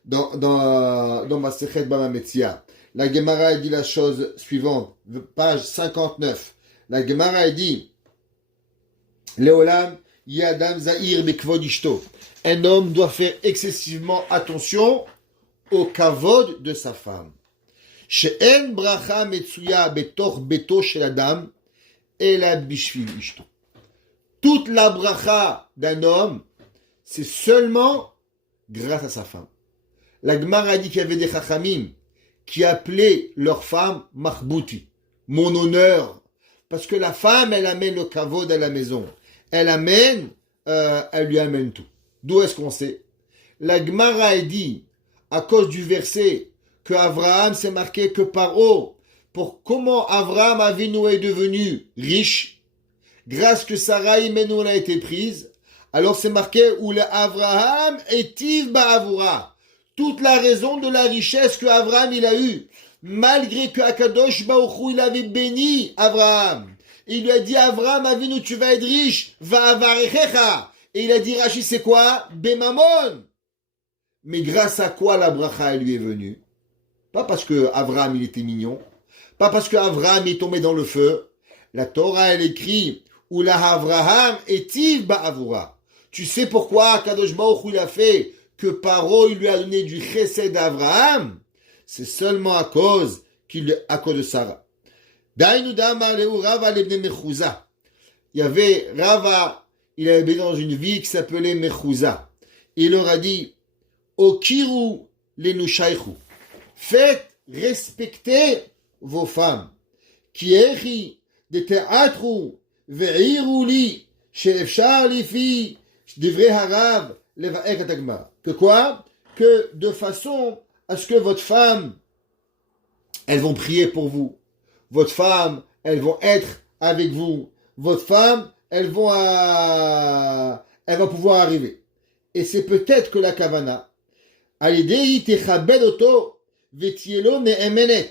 dans Masechet Bama Metzia. La Gemara, elle dit la chose suivante, page 59. La Gemara, elle dit, Leolam, Yadam Zahir Bekvod Ishto. Un homme doit faire excessivement attention au kavod de sa femme. She'en bracha metsuya betoch beto shel adam ela bishvil ishto. Toute la bracha d'un homme, c'est seulement grâce à sa femme. La Gemara dit qu'il y avait des chachamim qui appelaient leur femme Mahbouti, mon honneur, parce que la femme, elle amène le kavod à la maison. Elle lui amène tout. D'où est-ce qu'on sait? La Gemara dit, à cause du verset, que Abraham s'est marqué que Paro, pour comment Abraham Avinu est devenu riche, grâce que Sarai Menou a été prise, alors c'est marqué où le Abraham etiv ba'avura. Toute la raison de la richesse que Abraham il a eue, malgré que Akadosh Baruch Hu, il avait béni Abraham. Il lui a dit, Abraham Avinu, tu vas être riche, va avarechecha. Et il a dit, Rashi, c'est quoi? Bemamon. Mais grâce à quoi la bracha elle lui est venue? Pas parce que Abraham il était mignon, pas parce que Abraham est tombé dans le feu. La Torah elle écrit où la Abraham etiv ba'avura. Tu sais pourquoi Kadosh Baruch Hu il a fait que Paro il lui a donné du chesed d'Abraham? C'est seulement à cause de Sarah. Dainu damar leu Rava lebne Mechouza. Il y avait Rava, il avait dans une ville qui s'appelait Mechouza. Il leur a dit Okiru lenushaïchu. Faites respecter vos femmes. Kiechi de teatru ve'iru li she'efshar lifi divrei harav levaek atagma. Que quoi? Que de façon à ce que votre femme, elles vont prier pour vous. Votre femme, elles vont être avec vous. Votre femme, elle va pouvoir arriver. Et c'est peut-être que la kavana, alidei techabed oto vetielo ne'emenet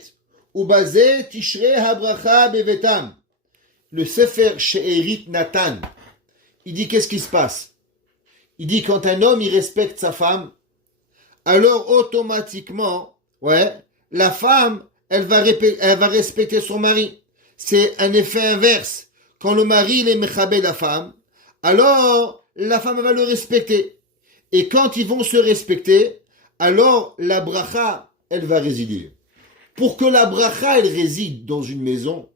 ubaze tishrei habracha bevetam. Le Sefer She'erit Natan, il dit qu'est-ce qui se passe? Il dit quand un homme il respecte sa femme, alors automatiquement, la femme elle va respecter son mari. C'est un effet inverse. Quand le mari il est mechabé la femme, alors la femme va le respecter. Et quand ils vont se respecter, alors la bracha, elle va résider. Pour que la bracha, elle réside dans une maison,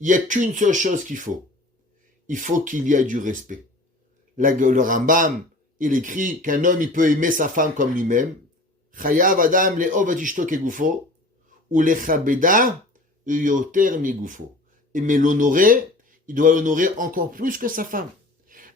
il n'y a qu'une seule chose qu'il faut. Il faut qu'il y ait du respect. Le Rambam, il écrit qu'un homme, il peut aimer sa femme comme lui-même. Chayav adam le'ov et ishto kegufo, ou lechabeda yoter migufo. Mais l'honorer, il doit l'honorer encore plus que sa femme.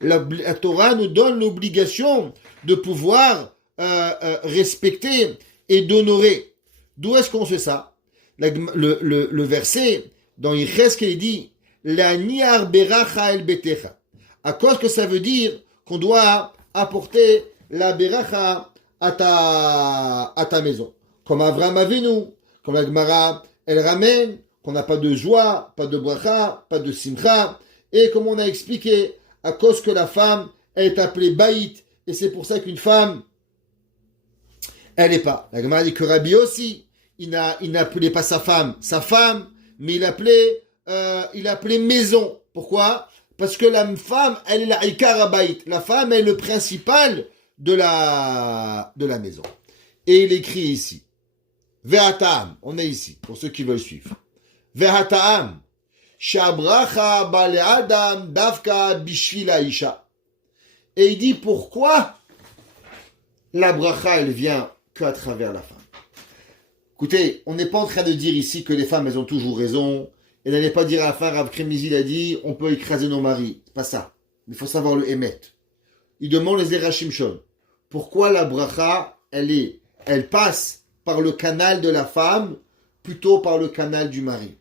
La Torah nous donne l'obligation de pouvoir respecter et d'honorer. D'où est-ce qu'on sait ça? Le verset dans Yecheskel il dit la niar beracha el betecha. À cause que ça veut dire qu'on doit apporter la beracha à ta maison. Comme Avraham Avinu, comme la Gemara, elle ramène qu'on n'a pas de joie, pas de bracha, pas de simcha. Et comme on a expliqué, à cause que la femme elle est appelée baït, et c'est pour ça qu'une femme, elle n'est pas. La Gemara dit que Rabbi aussi, il n'appelait pas sa femme, mais il appelait maison. Pourquoi? Parce que la femme, elle est la ikara baït. La femme est le principal de la maison. Et il écrit ici, Ve'atam, on est ici, pour ceux qui veulent suivre. Ve'atam, Shabracha bale adam davka bishvil aisha. Et il dit pourquoi la bracha elle vient qu'à travers la femme. Écoutez, on n'est pas en train de dire ici que les femmes elles ont toujours raison. Et n'allez pas dire à la fin, Rav Kremnizi a dit on peut écraser nos maris. C'est pas ça. Il faut savoir le émettre. Il demande les Erachim Shon. Pourquoi la bracha elle passe par le canal de la femme plutôt par le canal du mari.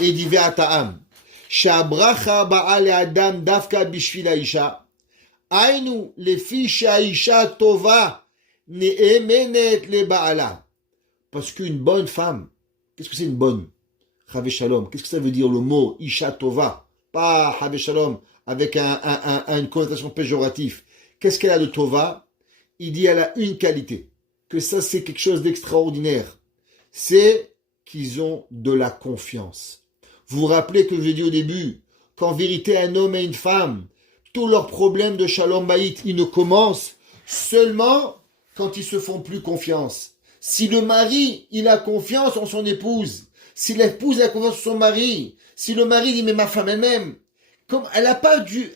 Et il dit Ve'ata'am Shabracha ba'al adam davka bishvil aisha Ainu lefi she'aisha tova ne'emenet le ba'ala. Parce qu'une bonne femme, qu'est-ce que c'est une bonne? Chave Shalom. Qu'est-ce que ça veut dire le mot Isha Tova? Pas Chave Shalom avec une connotation péjorative. Qu'est-ce qu'elle a de Tova? Il dit elle a une qualité. Que ça, c'est quelque chose d'extraordinaire. C'est qu'ils ont de la confiance. Vous vous rappelez que je l'ai dit au début, qu'en vérité, un homme et une femme, tous leurs problèmes de Shalom Bayit, ils ne commencent seulement quand ils se font plus confiance. Si le mari, il a confiance en son épouse, si l'épouse a confiance en son mari, si le mari dit mais ma femme elle-même, comme elle n'a pas dû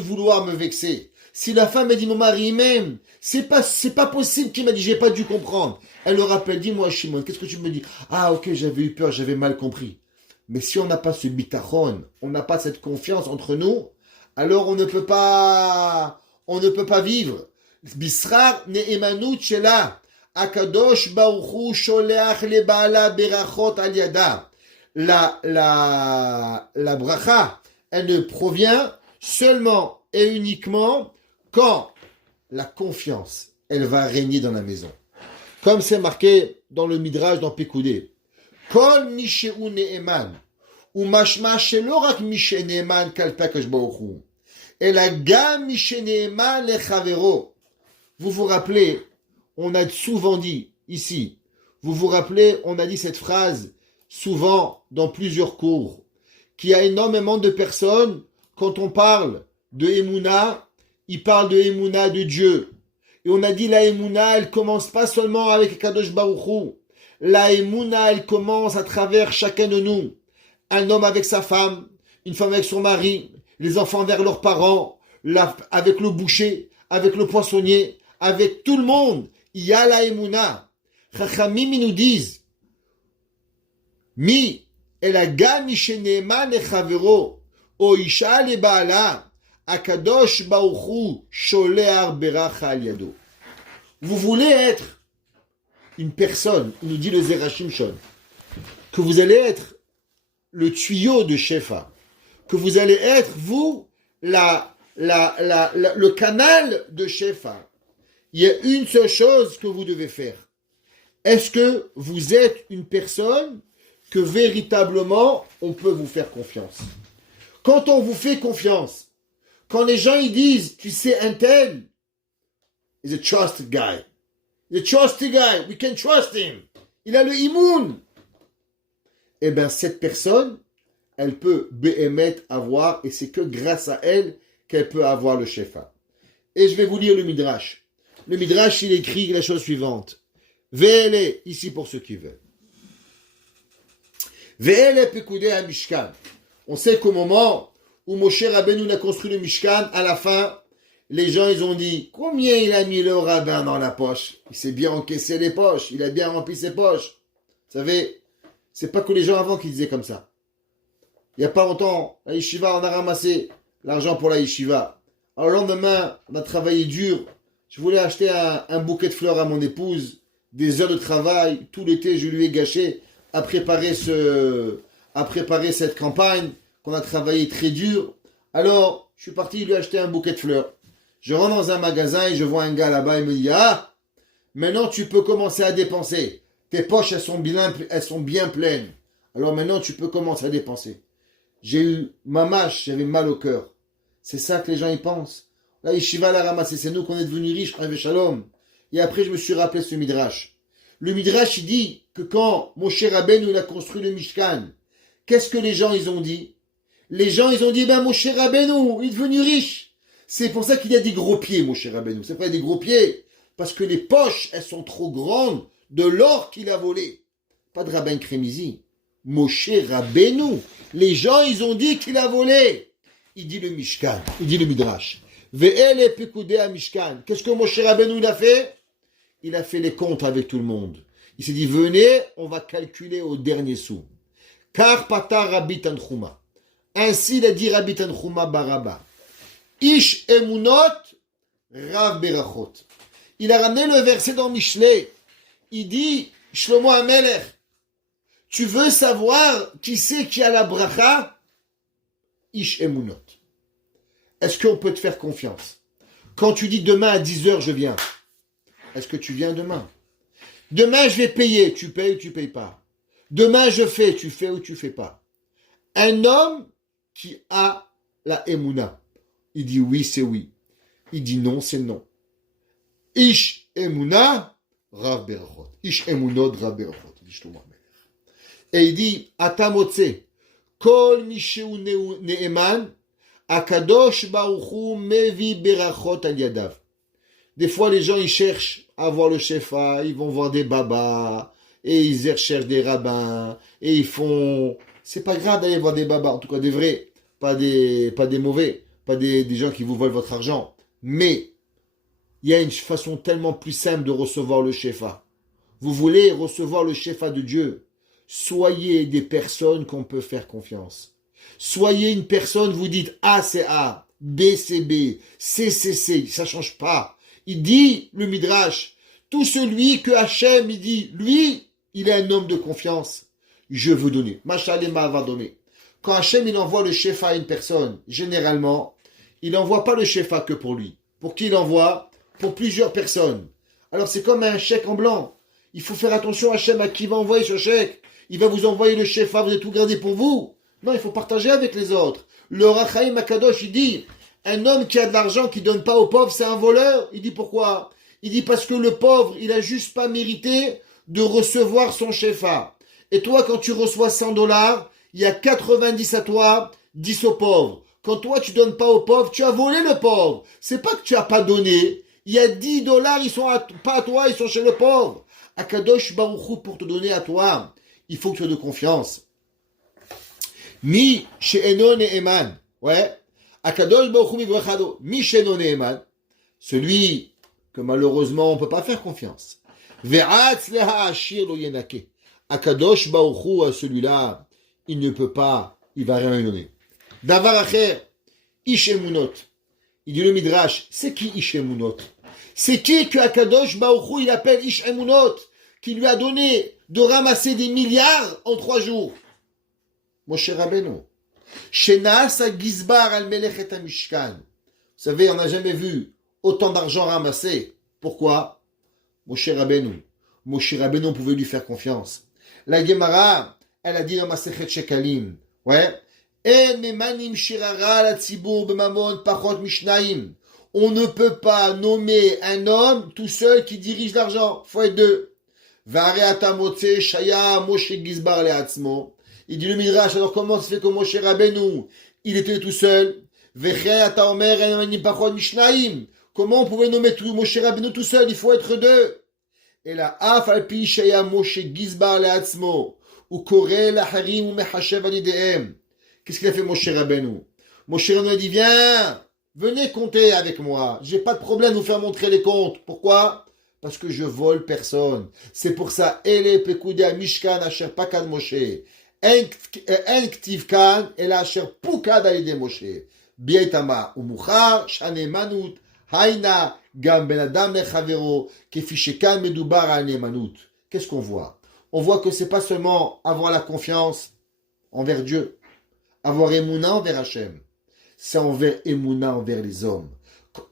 vouloir me vexer. Si la femme a dit mon mari m'aime, c'est pas possible qu'il m'a dit j'ai pas dû comprendre. Elle le rappelle, dis-moi Shimon, qu'est-ce que tu me dis? Ah ok, j'avais eu peur, j'avais mal compris. Mais si on n'a pas ce bitachon, on n'a pas cette confiance entre nous, alors on ne peut pas vivre. Bisrar ne'emanut shela. Akadosh Baruch Hu sholeach lebaala berachot al yada. La bracha, elle ne provient seulement et uniquement quand la confiance, elle va régner dans la maison. Comme c'est marqué dans le Midrash dans Pekoudé. Kol mishehu ne'eman. Ou mashma shelo rak mishe ne'eman kalpe Akadosh Baruch Hu. Ela gam mishe ne'eman lechavero. Vous vous rappelez, on a souvent dit ici, vous vous rappelez, on a dit cette phrase souvent dans plusieurs cours, qu'il y a énormément de personnes, quand on parle de Emouna, ils parlent de Emouna de Dieu. Et on a dit la Emouna, elle commence pas seulement avec Kadosh Baruch Hu. La Emouna, elle commence à travers chacun de nous. Un homme avec sa femme, une femme avec son mari, les enfants vers leurs parents, avec le boucher, avec le poissonnier, avec tout le monde. Il y a la Emouna. Chachamim nous disent, Mi elaga mishenema lechavero, o isha lebaala, akadosh baruch hu sholeach beracha al yado. Vous voulez être une personne, nous dit le Zerachim Shon, que vous allez être le tuyau de Shefa, que vous allez être, vous, le canal de Shefa. Il y a une seule chose que vous devez faire. Est-ce que vous êtes une personne que véritablement on peut vous faire confiance? Quand on vous fait confiance, quand les gens ils disent, tu sais, un tel is a trusted guy. He's a trusted guy. We can trust him. Il a le imoun. Eh bien, cette personne, elle peut béhémet avoir, et c'est que grâce à elle qu'elle peut avoir le shefa. Et je vais vous lire le Midrash. Le Midrash, il écrit la chose suivante. Ve'ele, ici pour ceux qui veulent. Ve'ele pekudei ha-mishkan. On sait qu'au moment où Moshe Rabbeinu a construit le Mishkan, à la fin, les gens, ils ont dit, combien il a mis le rabbin dans la poche? Il s'est bien encaissé les poches, il a bien rempli ses poches. Vous savez, c'est pas que les gens avant qui disaient comme ça. Il n'y a pas longtemps, la yeshiva, on a ramassé l'argent pour la yeshiva. Alors le lendemain, on a travaillé dur. Je voulais acheter un bouquet de fleurs à mon épouse, des heures de travail, tout l'été je lui ai gâché à préparer cette campagne qu'on a travaillé très dur. Alors, je suis parti lui acheter un bouquet de fleurs. Je rentre dans un magasin et je vois un gars là-bas, il me dit, ah, maintenant tu peux commencer à dépenser. Tes poches, elles sont bien pleines. Alors maintenant tu peux commencer à dépenser. J'ai eu j'avais mal au cœur. C'est ça que les gens y pensent. Là, Yeshiva l'a ramassé, c'est nous qu'on est devenus riches, Chave Shalom. Et après, je me suis rappelé ce Midrash. Le Midrash, il dit que quand Moshe Rabbeinu a construit le Mishkan, qu'est-ce que les gens, ils ont dit? Les gens, ils ont dit, ben, Moshe Rabbeinu, il est devenu riche. C'est pour ça qu'il y a des gros pieds, Moshe Rabbeinu. C'est pas des gros pieds, parce que les poches, elles sont trop grandes de l'or qu'il a volé. Pas de rabbin Crémizi. Moshe Rabbeinu. Les gens, ils ont dit qu'il a volé. Il dit le Mishkan, il dit le Midrash. Ve'ele pekudei ha-mishkan. Qu'est-ce que Moshe Rabbeinu il a fait? Il a fait les comptes avec tout le monde. Il s'est dit, venez, on va calculer au dernier sou. Car patar Rabbi Tanchuma. Ainsi il a dit Rabbi Tanchuma Baraba. Ish emunot rav berachot. Il a ramené le verset dans Mishlei. Il dit, Shlomo HaMelech, tu veux savoir qui c'est qui a la bracha? Ish emunot. Est-ce qu'on peut te faire confiance? Quand tu dis demain à 10h, je viens. Est-ce que tu viens demain? Demain, je vais payer. Tu payes ou tu payes pas. Demain, je fais. Tu fais ou tu fais pas. Un homme qui a la émouna. Il dit oui, c'est oui. Il dit non, c'est non. Ish émouna, rav berachot. Ish émounot, rav berachot. Et il dit, atamotse, kol misheu ne'eman, akadosh baruchu mevi berachot al yadav. Des fois, les gens, ils cherchent à voir le shefa, ils vont voir des babas, et ils cherchent des rabbins, et ils font... C'est pas grave d'aller voir des babas, en tout cas des vrais, pas des mauvais, pas des gens qui vous volent votre argent. Mais, il y a une façon tellement plus simple de recevoir le shefa. Vous voulez recevoir le shefa de Dieu, soyez des personnes qu'on peut faire confiance. Soyez une personne, vous dites A c'est A, B c'est B, C c'est C, ça change pas. Il dit, le Midrash, tout celui que Hachem, il dit, lui, il est un homme de confiance. Je veux donner. Machalema va donner. Quand Hachem, il envoie le shefa à une personne, généralement, il n'envoie pas le shefa que pour lui. Pour qui il envoie? Pour plusieurs personnes. Alors c'est comme un chèque en blanc. Il faut faire attention à Hachem, à qui va envoyer ce chèque. Il va vous envoyer le shefa, vous allez tout garder pour vous. Non, il faut partager avec les autres. Le Rachaim Akadosh, il dit, un homme qui a de l'argent, qui donne pas aux pauvres, c'est un voleur. Il dit pourquoi? Il dit parce que le pauvre, il a juste pas mérité de recevoir son shefa. Et toi, quand tu reçois $100, il y a 90 à toi, 10 aux pauvres. Quand toi, tu donnes pas aux pauvres, tu as volé le pauvre. C'est pas que tu as pas donné. Il y a $10, ils sont pas à toi, ils sont chez le pauvre. Akadosh Baruch Hu, pour te donner à toi, il faut que tu aies de confiance. Mi she'eno ne'eman. Ouais. Akadosh Baruch Hu mivrachado. Mi she'eno ne'eman. Celui que malheureusement on peut pas faire confiance. Ve'atz leha ashir lo yenake. Akadosh Baruch Hu, celui-là, il ne peut pas, il va rien lui donner. Davar acher, ish emunot. Il dit le Midrash, c'est qui ish emunot? C'est qui que Akadosh Baruch Hu, il appelle ish emunot, qui lui a donné de ramasser des milliards en 3 jours? Moshe Rabbeinu. Shenas Gizbar al Melech et Mishkan. Vous savez, on n'a jamais vu autant d'argent ramassé. Pourquoi? Moshe Rabbeinu. Moshe Rabbeinu pouvait lui faire confiance. La Gemara, elle a dit dans Masechet Shekalim, ouais, En memanim shirara la tzibur b'mamon pachot mishnaim. On ne peut pas nommer un homme tout seul qui dirige l'argent. Faut être deux. Vare atamotse shaya Moshe Gizbar le'atzmo. Il dit le Midrash, alors comment ça fait que Moshe Rabbeinu, il était tout seul? Veche ata omer en memanim pachot mishnaim. Comment on pouvait nommer tout Moshe Rabbeinu tout seul? Il faut être deux. Et la af alpi shaya Moshe Gizbar le'atzmo. Ou kore laharim ou mechashev alidehem. Qu'est-ce qu'il a fait Moshe Rabbeinu? Moshe Rabbeinu a dit, viens, venez compter avec moi. J'ai pas de problème de vous faire montrer les comptes. Pourquoi? Parce que je vole personne. C'est pour ça, ele pekudea mishkan asher pakad Moshe. En ktiv kan, el asher pukad alide Moshe. Bietama umuchar, shane manut, haina, gam ben adam lechavero, kefi shekan medubar al nemanut. Qu'est-ce qu'on voit? On voit que c'est pas seulement avoir la confiance envers Dieu, avoir Emouna envers Hachem, c'est envers Emouna envers les hommes.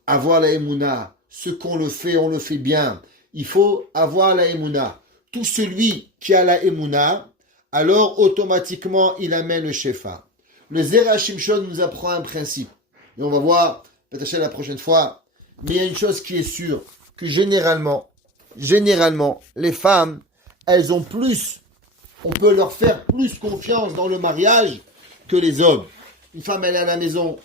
Avoir la Emouna, ce qu'on le fait, on le fait bien. Il faut avoir la Emouna. Tout celui qui a la Emouna, alors automatiquement il amène le Shefa. Le Zera Shimshon nous apprend un principe. Et on va voir, peut-être la prochaine fois, mais il y a une chose qui est sûre, que généralement, les femmes, elles ont plus, on peut leur faire plus confiance dans le mariage que les hommes. Une femme, elle est à la maison.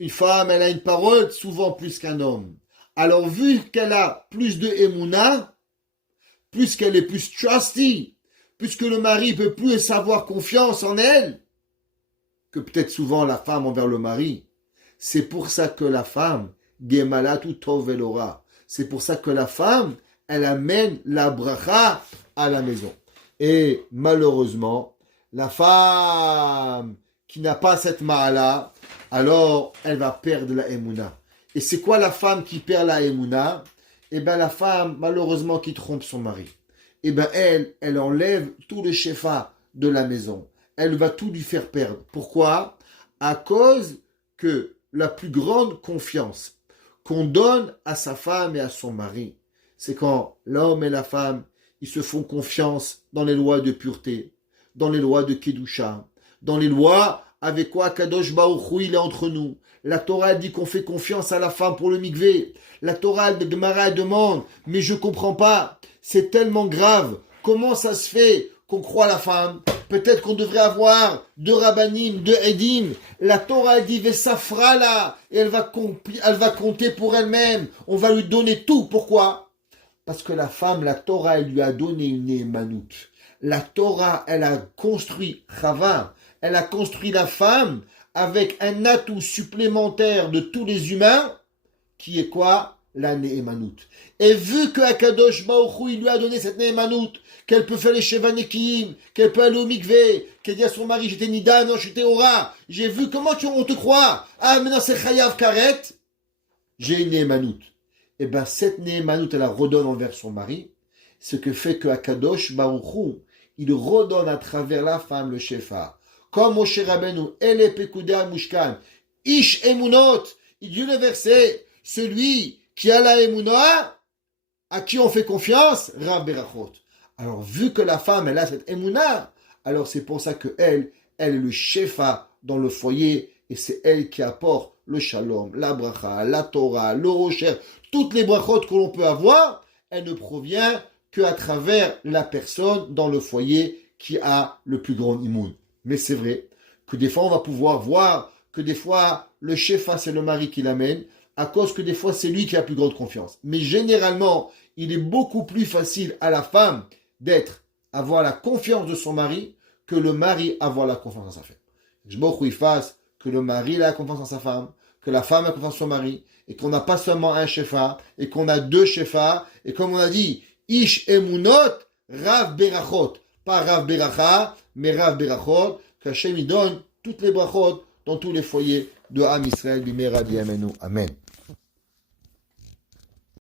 Une femme, elle a une parole souvent plus qu'un homme. Alors, vu qu'elle a plus de émouna, plus qu'elle est plus trusty, puisque le mari peut plus avoir confiance en elle, que peut-être souvent la femme envers le mari, c'est pour ça que la femme, Gemalatu Tov Elora, c'est pour ça que la femme, elle amène la bracha à la maison. Et malheureusement, la femme qui n'a pas cette ma'ala, alors elle va perdre la émouna. Et c'est quoi la femme qui perd la émouna? Eh bien la femme, malheureusement, qui trompe son mari. Eh bien elle enlève tout le shefa de la maison. Elle va tout lui faire perdre. Pourquoi? À cause que la plus grande confiance qu'on donne à sa femme et à son mari, c'est quand l'homme et la femme, ils se font confiance dans les lois de pureté, dans les lois de Kedusha, dans les lois avec quoi Kadosh Baruch Hu, il est entre nous. La Torah dit qu'on fait confiance à la femme pour le mikvé. La Torah de Gemara demande, mais je comprends pas, c'est tellement grave, comment ça se fait qu'on croit à la femme? Peut-être qu'on devrait avoir 2 rabbanim, 2 edim. La Torah dit Vesafra là, et elle va compter pour elle-même. On va lui donner tout. Pourquoi? Parce que la femme, la Torah, elle lui a donné une émanout. La Torah, elle a construit Chava, elle a construit la femme avec un atout supplémentaire de tous les humains, qui est quoi? La Néhémanout. Et vu que Akadosh Baruch Hu, il lui a donné cette Néhémanout, qu'elle peut faire les Shevanekim, qu'elle peut aller au mikvé, qu'elle dit à son mari, j'étais Nida, non, j'étais Ora, j'ai vu, comment on te croit? Ah, maintenant c'est Chayav Karet, j'ai une Néhémanout. Et ben cette Néhémanout, elle la redonne envers son mari, ce que fait que Akadosh Baruch Hu, il redonne à travers la femme le Shefa. Comme Moshe Rabbeinu, Ele Pekudei Mushkan, Ish Emunot, il dit le verset, celui qui a la Emunah, à qui on fait confiance, Rav Berachot. Alors, vu que la femme, elle a cette Emunah, alors c'est pour ça que elle est le Shefa dans le foyer, et c'est elle qui apporte le Shalom, la Bracha, la Torah, le Rocher, toutes les brachot que l'on peut avoir, elle ne provient qu'à travers la personne dans le foyer qui a le plus grand imoun. Mais c'est vrai que des fois, on va pouvoir voir que des fois, le Shefa, c'est le mari qui l'amène, à cause que des fois, c'est lui qui a plus grande confiance. Mais généralement, il est beaucoup plus facile à la femme avoir la confiance de son mari, que le mari avoir la confiance en sa femme. Je m'offre fasse que le mari a la confiance en sa femme, que la femme a confiance en son mari, et qu'on n'a pas seulement un Shefa, et qu'on a 2 Shefa, et comme on a dit, Ish Emunot, Rav Berachot. Pas Rav Beracha, mais Rav Berachot, qu'Hachem y donne toutes les brachot dans tous les foyers de Am Israël, Bimera Diamenu. Amen.